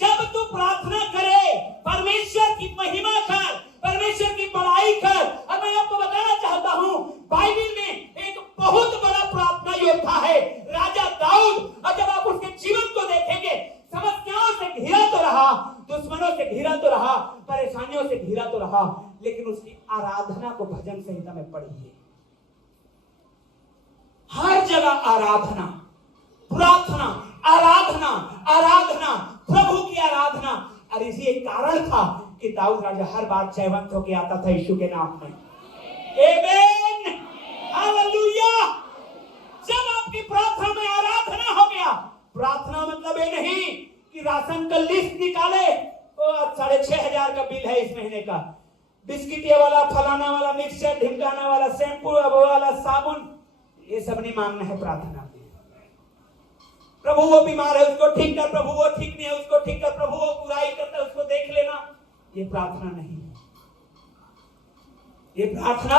जब तू प्रार्थना करे, परमेश्वर की महिमा कर, परमेश्वर की बड़ाई कर। और मैं आपको बताना चाहता हूं, बाइबल में एक बहुत बड़ा प्रार्थना योद्धा है, राजा दाऊद। और जब आप उसके जीवन को देखेंगे, समस्याओं से घिरा तो रहा, दुश्मनों से घिरा तो रहा, परेशानियों से घिरा तो रहा, लेकिन उसकी आराधना को भजन संहिता में पढ़िए। हर जगह आराधना, प्रार्थना, आराधना, आराधना, प्रभु की आराधना। और इसी एक कारण था कि दाऊद राजा हर बार जयवंत होकर आता था यीशु के नाम में। आमीन, हालेलुया। जब आपकी प्रार्थना में आराधना हो गया, प्रार्थना मतलब ये नहीं कि राशन का लिस्ट निकाले, 6,500 का बिल है इस महीने का, बिस्किट ये वाला, फलाना वाला, मिक्सचर, ढिमकाना वाला, शैम्पू वाला, साबुन, ये सब नहीं मांगना है प्रार्थना में। प्रभु वो बीमार है उसको ठीक कर, प्रभु वो ठीक नहीं है उसको ठीक कर, प्रभु वो बुराई करता है उसको देख लेना, ये प्रार्थना नहीं है। ये प्रार्थना,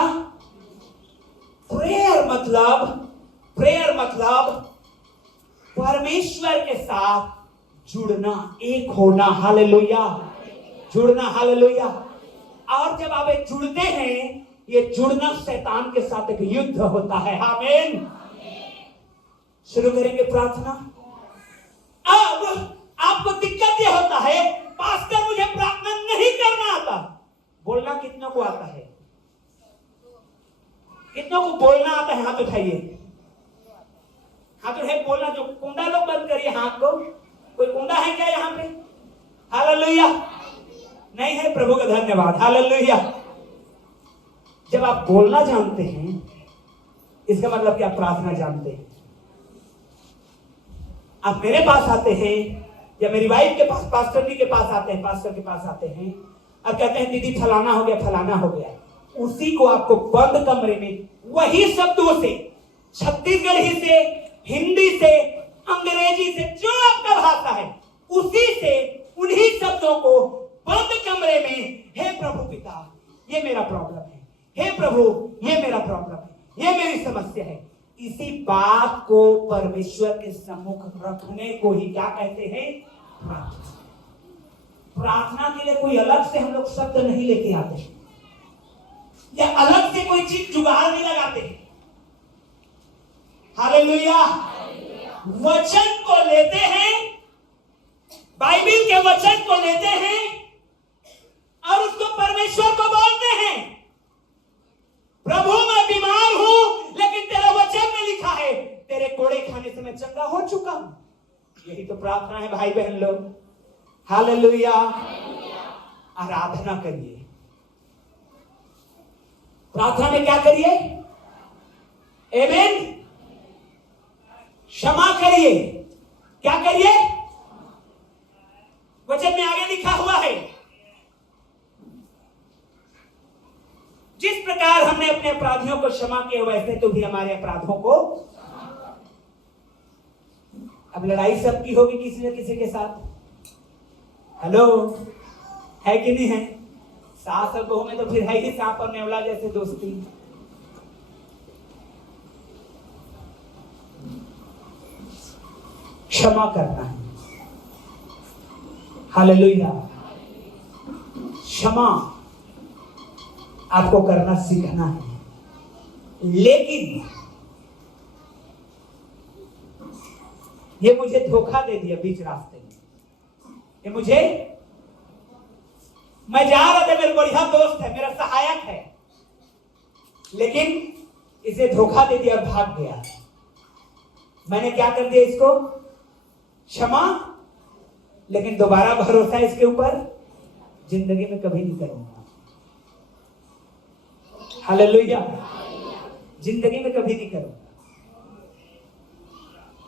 प्रेयर मतलब परमेश्वर के साथ जुड़ना, एक होना। हालेलुया, जुड़ना, हालेलुया। और जब आप एक जुड़ते हैं, ये जुड़ना शैतान के साथ एक युद्ध होता है। आमीन। शुरू करेंगे प्रार्थना। अब आपको दिक्कत ये होता है, पास्टर मुझे प्रार्थना नहीं करना आता। बोलना कितनों को आता है? कितनों को बोलना आता है? हाथ उठाइए, हाथ उठाइए। बोलना, जो कुंडा लोग बंद करिए हाथ को। कोई कुंडा है क्या यहाँ पे? हालेलुया, नहीं है, प्रभु का धन्यवाद, हालेलुया। जब आप बोलना जानते हैं, इसका मतलब कि आप प्रार्थना जानते हैं। आप मेरे पास आते हैं या मेरी वाइफ के पास, पास्टर जी के पास आते हैं, पास्टर के पास आते हैं और कहते हैं दीदी फलाना हो गया, फलाना हो गया। उसी को आपको बंद कमरे में वही शब्दों से, छत्तीसगढ़ी से, हिंदी से, अंग्रेजी से, जो आपका भाषा है, उसी से उन्हीं शब्दों को बंद कमरे में, हे प्रभु पिता ये मेरा प्रॉब्लम है, हे प्रभु ये मेरा प्रॉब्लम है, ये मेरी समस्या है, इसी बात को परमेश्वर के सम्मुख रखने को ही क्या कहते हैं? प्रार्थना। प्रार्थना के लिए कोई अलग से हम लोग शब्द नहीं लेके आते या अलग से कोई चीज जुगाड़ नहीं लगाते। हालेलुया। वचन को लेते हैं, बाइबल के वचन को लेते हैं और उसको परमेश्वर को बोलते हैं, प्रभु मैं बीमार हूं लेकिन तेरा वचन में लिखा है तेरे कोड़े खाने से मैं चंगा हो चुका हूं। यही तो प्रार्थना है भाई बहन लोग। हालेलुया। आराधना करिए। प्रार्थना में क्या करिए? आमीन। क्षमा करिए। क्या करिए? वचन में आगे लिखा हुआ है, जिस प्रकार हमने अपने अपराधियों को क्षमा किया वैसे तो भी हमारे अपराधों को। अब लड़ाई सबकी होगी किसी न किसी के साथ। हेलो, है कि नहीं है? सास और बहू में तो फिर है ही सांप और नेवला जैसे दोस्ती। क्षमा करना है। हालेलुया। क्षमा आपको करना सीखना है। लेकिन ये मुझे धोखा दे दिया बीच रास्ते में, ये मुझे, मैं जा रहा था, मेरा बढ़िया दोस्त है, मेरा सहायक है, लेकिन इसे धोखा दे दिया और भाग गया। मैंने क्या कर दिया? इसको क्षमा, लेकिन दोबारा भरोसा इसके ऊपर जिंदगी में कभी नहीं करूंगा। हालेलुया। जिंदगी में कभी नहीं करूंगा।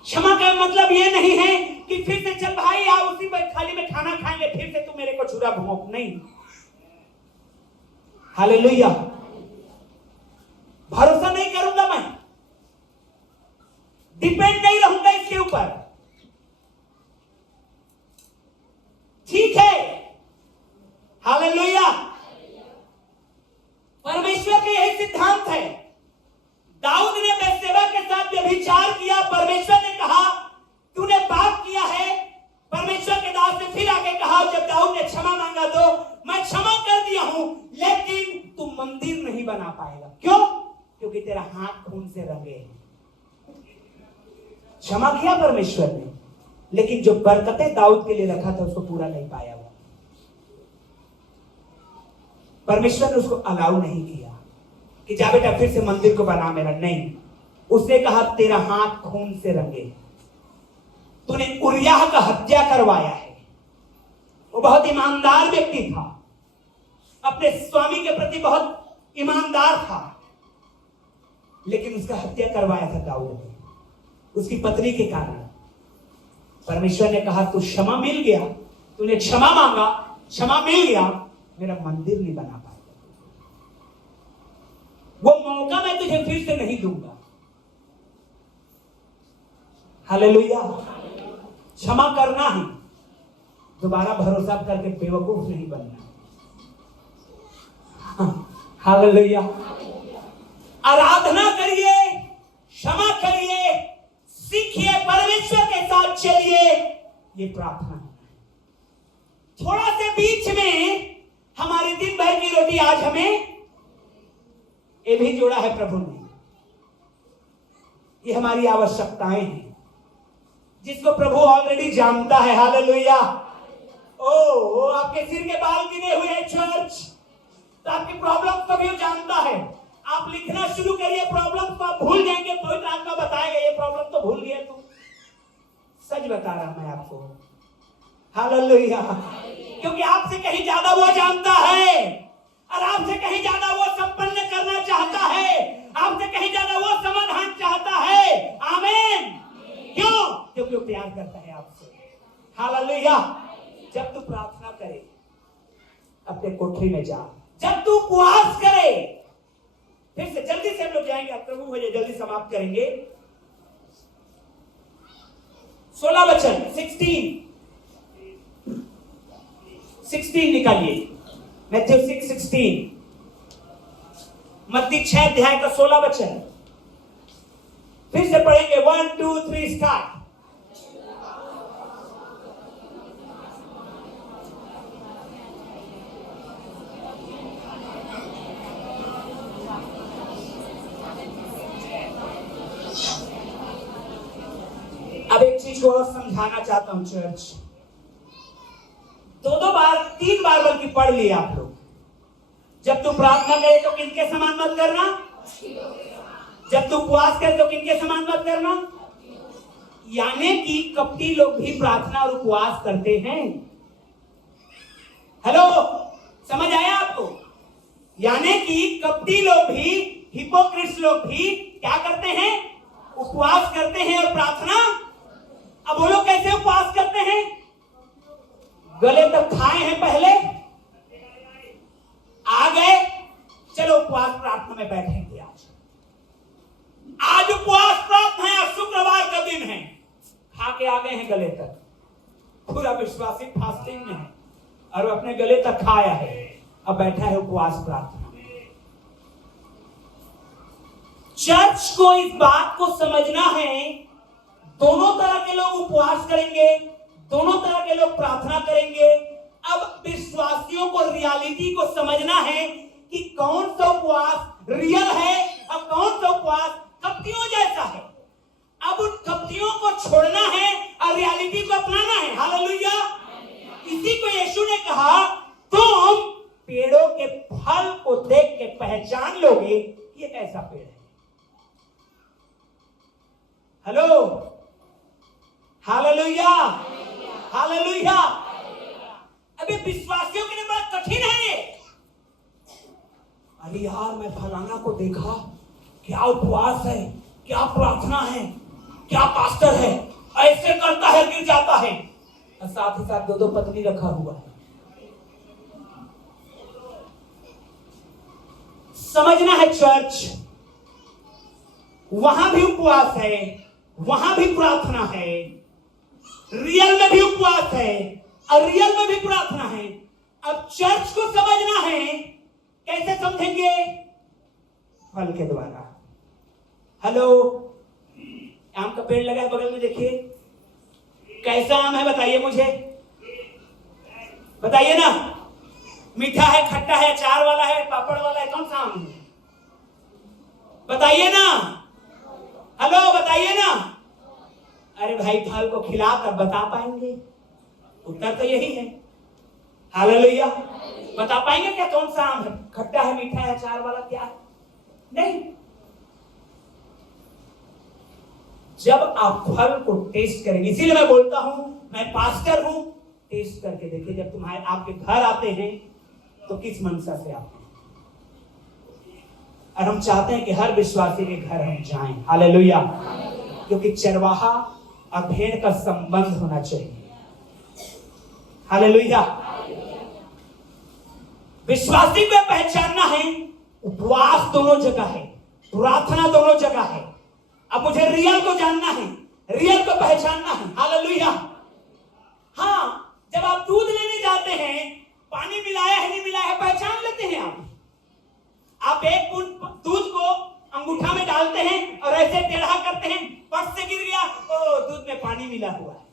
क्षमा का मतलब ये नहीं है कि फिर से चल भाई आओ उसी पर थाली में खाना खाएंगे, फिर से तू मेरे को छुरा भोंक, नहीं। हालेलुया। भरोसा नहीं करूंगा मैं, डिपेंड नहीं रहूंगा इसके ऊपर। ठीक है। हालेलुया। परमेश्वर का यही सिद्धांत है। दाऊद ने बैतशेबा के साथ व्यभिचार किया, परमेश्वर ने कहा तूने पाप किया है। परमेश्वर के दास ने फिर आके कहा, जब दाऊद ने क्षमा मांगा तो मैं क्षमा कर दिया हूं, लेकिन तू मंदिर नहीं बना पाएगा। क्यों? क्योंकि तेरा हाथ खून से रंगे हैं। क्षमा किया परमेश्वर ने, लेकिन जो बरकतें दाऊद के लिए रखा था उसको पूरा नहीं पाया वो। परमेश्वर ने उसको अलाउ नहीं किया कि जा बेटा फिर से मंदिर को बना मेरा, नहीं। उसने कहा तेरा हाथ खून से रंगे, तूने उरिय्याह का हत्या करवाया है। वो बहुत ईमानदार व्यक्ति था, अपने स्वामी के प्रति बहुत ईमानदार था, लेकिन उसका हत्या करवाया था दाऊद ने उसकी पत्नी के कारण। परमेश्वर ने कहा तू क्षमा मिल गया, तूने क्षमा मांगा, क्षमा मिल गया, मेरा मंदिर नहीं बना पाएगा, वो मौका मैं तुझे फिर से नहीं दूंगा। हालेलुया। क्षमा करना है, दोबारा भरोसा करके बेवकूफ नहीं बनना। हालेलुया। आराधना करिए, क्षमा करिए, सीखिए, परमेश्वर के साथ चलिए। ये प्रार्थना है। थोड़ा से बीच में हमारे दिन भर की रोटी आज हमें, ये भी जोड़ा है प्रभु ने। ये हमारी आवश्यकताएं हैं जिसको प्रभु ऑलरेडी जानता है। हालेलुया। ओ आपके सिर के बाल गिरे हुए चर्च, तो आपकी प्रॉब्लम को भी जानता है। आप लिखना शुरू करिए प्रॉब्लम को, आप भूल जाएंगे, पवित्र आत्मा बताएगा ये प्रॉब्लम तो भूल गया तू। सच बता रहा मैं आपको। हालेलुया। क्योंकि आपसे कहीं ज्यादा वो जानता है, और आपसे कहीं ज्यादा वो संपन्न करना चाहता है, आपसे कहीं ज्यादा वो समाधान चाहता है। आमीन। क्यों? क्योंकि वो प्यार करता है आपसे। हालेलुया। जब तू प्रार्थना करे अपने कोठरी में जा, जब तू उपवास करे, फिर से जल्दी से हम लोग जाएंगे, प्रभु मुझे जल्दी समाप्त करेंगे। 16 वचन 16 निकालिए, मैथ्यू 6:16, मत्ती 6 अध्याय का 16 वचन। फिर से पढ़ेंगे, 1 2 3 स्टार्ट। अब एक चीज को और समझाना चाहता हूं चर्च। 2 बार 3 बार बल्कि पढ़ लिए आप लोग। जब तू प्रार्थना करे तो किनके समान मत करना, जब तू उपवास करे तो किनके समान मत करना। यानी कि कपटी लोग भी प्रार्थना और उपवास करते हैं, हेलो, समझ आया आपको? यानी कि कपटी लोग भी, हिपोक्रिट्स लोग भी क्या करते हैं? उपवास करते हैं और प्रार्थना। अब वो लोग कैसे उपवास करते हैं? गले तक खाए हैं, पहले आ गए, चलो उपवास प्रार्थना में बैठेंगे। आज उपवास प्रार्थना है, शुक्रवार का दिन है, खा के आ गए हैं गले तक। पूरा विश्वासी फास्टिंग में है और वो अपने गले तक खाया है, अब बैठा है उपवास प्रार्थना में। चर्च को इस बात को समझना है, दोनों तरह के लोग उपवास करेंगे, दोनों तरह के लोग प्रार्थना करेंगे। अब विश्वासियों को रियलिटी को समझना है कि कौन सा उपवास रियल है और कौन सा उपवास कपटियों जैसा है। अब उन कपटियों को छोड़ना है और रियलिटी को अपनाना है। हालेलुया। इसी को यीशु ने कहा, तुम पेड़ों के फल को देख के पहचान लोगे ये कैसा पेड़ है। Hello, hallelujah, hallelujah. अभी विश्वासियों के लिए बड़ा कठिन है ये। अरे यार, मैं फलाना को देखा, क्या उपवास है, क्या प्रार्थना है, क्या पास्टर है, ऐसे करता है, गिर जाता है, और साथ ही साथ 2 पत्नी रखा हुआ है। समझना है चर्च, वहां भी उपवास है, वहां भी प्रार्थना है, रियल में भी उपवास है और रियल में भी प्रार्थना है। अब चर्च को समझना है, कैसे समझेंगे? फल के द्वारा। हेलो, आम का पेड़ लगा है बगल में, देखिए कैसा आम है, बताइए मुझे, बताइए ना। मीठा है, खट्टा है, अचार वाला है, पापड़ वाला है, कौन सा आम है? बताइए ना। हेलो, बताइए ना। अरे भाई, फल को खिला कर बता पाएंगे? उत्तर तो यही है। हालेलुया। बता पाएंगे क्या कौन सा आम है? खट्टा है, मीठा है, अचार वाला, क्या है? नहीं। जब आप फल को टेस्ट करेंगे, इसीलिए मैं बोलता हूं, मैं पास्टर हूं, टेस्ट करके देखिए। जब तुम्हारे आपके घर आते हैं तो किस मनसा से आते हैं, और हम चाहते हैं कि हर विश्वासी के घर हम जाएं। हालेलुया। क्योंकि चरवाहा और भेड़ का संबंध होना चाहिए। हालेलुया। विश्वासी को पहचानना है, उपवास दोनों जगह है, प्रार्थना दोनों जगह है। अब मुझे रियल को जानना है, रियल को पहचानना है। हालेलुया। हाँ, जब आप दूध लेने जाते हैं, पानी मिलाया है नहीं मिलाया है पहचान लेते हैं आप एक बूंद दूध को अंगूठा में डालते हैं और ऐसे टेढ़ा करते हैं, पट से गिर गया, ओ दूध में पानी मिला हुआ है।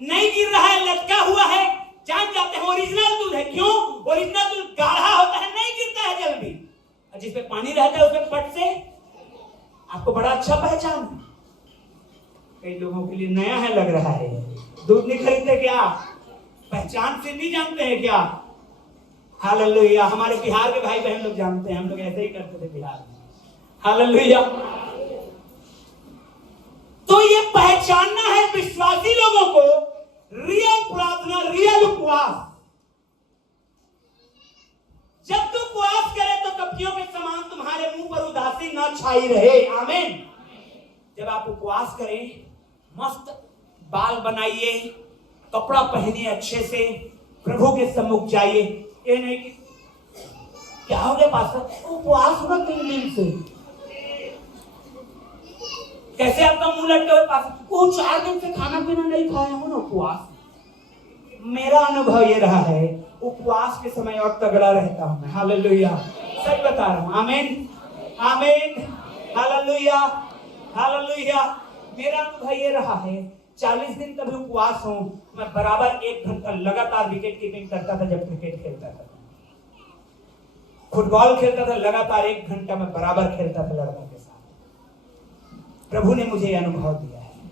नहीं गिर रहा है, लटका हुआ है, जान जाते हैं ओरिजिनल दूध है। क्यों? ओरिजिनल दूध गाढ़ा होता है, नहीं गिरता है जल्दी, और जिसमें पानी रहता है उसमें पट से आपको बड़ा अच्छा पहचान है। कई लोगों के लिए नया है लग रहा है, दूध नहीं खरीदते क्या? पहचान से नहीं जानते हैं क्या? हालेलुया। हमारे बिहार के भाई बहन लोग जानते हैं, हम लोग ऐसे ही करते थे बिहार में। हालेलुया। तो ये पहचानना है विश्वासी लोगों को, रियल प्रार्थना, रियल उपवास। जब तुम उपवास करे तो कपटियों के समान तुम्हारे मुंह पर उदासी न छाई रहे। आमीन। जब आप उपवास करें, मस्त बाल बनाइए, कपड़ा पहनिए अच्छे से, प्रभु के सम्मुख जाइए। ये नहीं कि क्या हो गया पास्टर, उपवास हुआ 3 दिन से, कैसे आपका मुंह लटके हुए पास्टर? वो 4 दिन से खाना पीना नहीं खाया हूं ना, उपवास। मेरा अनुभव ये रहा है, उपवास के समय और तगड़ा रहता हूं मैं। हालेलुया। सही बता रहा हूं। आमीन, आमीन, हालेलुया, हालेलुया। मेरा अनुभव ये रहा है, 40 दिन का भी उपवास हूं, मैं बराबर 1 घंटा लगातार विकेट कीपिंग करता था। जब क्रिकेट खेलता था, फुटबॉल खेलता था, लगातार 1 घंटा मैं बराबर खेलता था लड़कों के साथ। प्रभु ने मुझे यह अनुभव दिया है।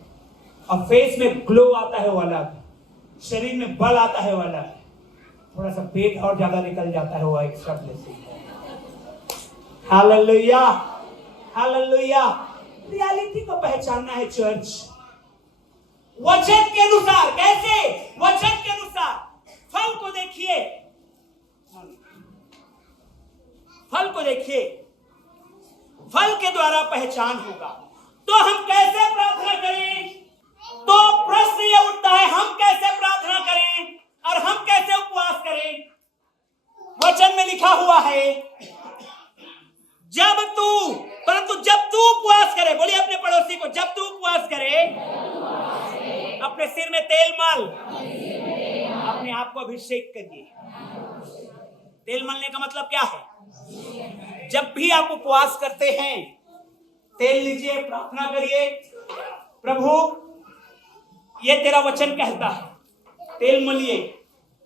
और फेस में ग्लो आता है वो अलग, शरीर में बल आता है वो अलग, थोड़ा सा पेट और ज्यादा निकल जाता है वो extra blessing. Hallelujah, hallelujah. Reality को पहचानना है चर्च, वचन के अनुसार। कैसे? वचन के अनुसार। फल को देखिए, फल को देखिए, फल के द्वारा पहचान होगा। तो हम कैसे प्रार्थना करें? तो प्रश्न ये उठता है, हम कैसे प्रार्थना करें और हम कैसे उपवास करें? वचन में लिखा हुआ है, परंतु जब तू उपवास करे, बोलिए अपने पड़ोसी को, जब तू उपवास करे, अपने सिर में तेल मल, अपने आप को अभिषेक करिए। तेल मलने का मतलब क्या है? जब भी आप उपवास करते हैं, तेल लीजिए, प्रार्थना करिए, प्रभु ये तेरा वचन कहता है, तेल मलिए,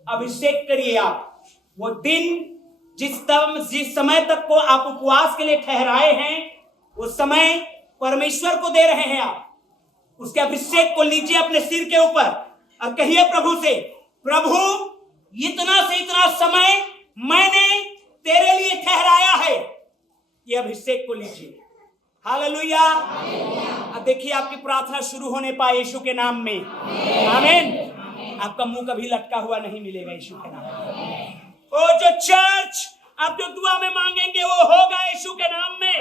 अभिषेक करिए। आप वो दिन जिस समय तक को आप उपवास के लिए ठहराए हैं, उस समय परमेश्वर को दे रहे हैं आप। उसके अभिषेक को लीजिए अपने सिर के ऊपर और कहिए प्रभु से, प्रभु इतना से इतना समय मैंने तेरे लिए ठहराया है, ये अभिषेक को लीजिए। हालेलुया। अब देखिए आपकी प्रार्थना शुरू होने पाए यीशु के नाम में। आमीन। आपका मुंह कभी लटका हुआ नहीं मिलेगा यीशु के नाम में। ओ जो चर्च आप जो दुआ में मांगेंगे वो होगा यीशु के नाम में।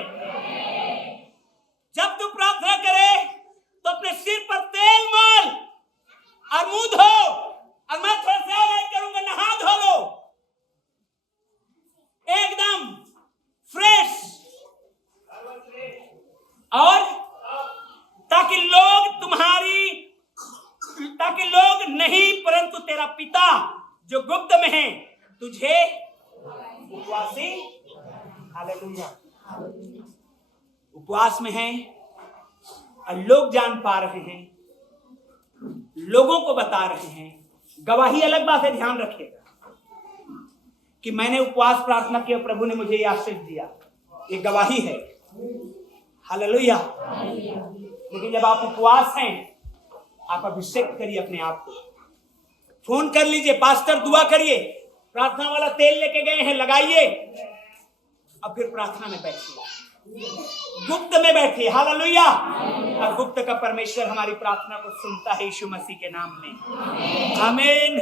जब तू प्रार्थना करे तो अपने सिर पर तेल मल और मुंह धो, और मैं थोड़ा सा ऐड करूंगा, नहा धो लो एकदम फ्रेश, और ताकि लोग नहीं परंतु तेरा पिता जो गुप्त में है तुझे उपवासी, हालेलुया, उपवास में है और लोग जान पा रहे हैं, लोगों को बता रहे हैं। गवाही अलग बात है, ध्यान रखिएगा कि मैंने उपवास प्रार्थना किया, प्रभु ने मुझे आशीष दिया, ये गवाही है। हालेलुया। लेकिन जब आप उपवास हैं, आप अभिषेक करिए अपने आप को। फोन कर लीजिए, पास्टर दुआ करिए, प्रार्थना वाला तेल लेके गए हैं, लगाइए, अब फिर प्रार्थना में बैठिए, गुप्त में बैठिए। हालेलुया। और गुप्त का परमेश्वर हमारी प्रार्थना को सुनता है यीशु मसीह के नाम में। आमीन।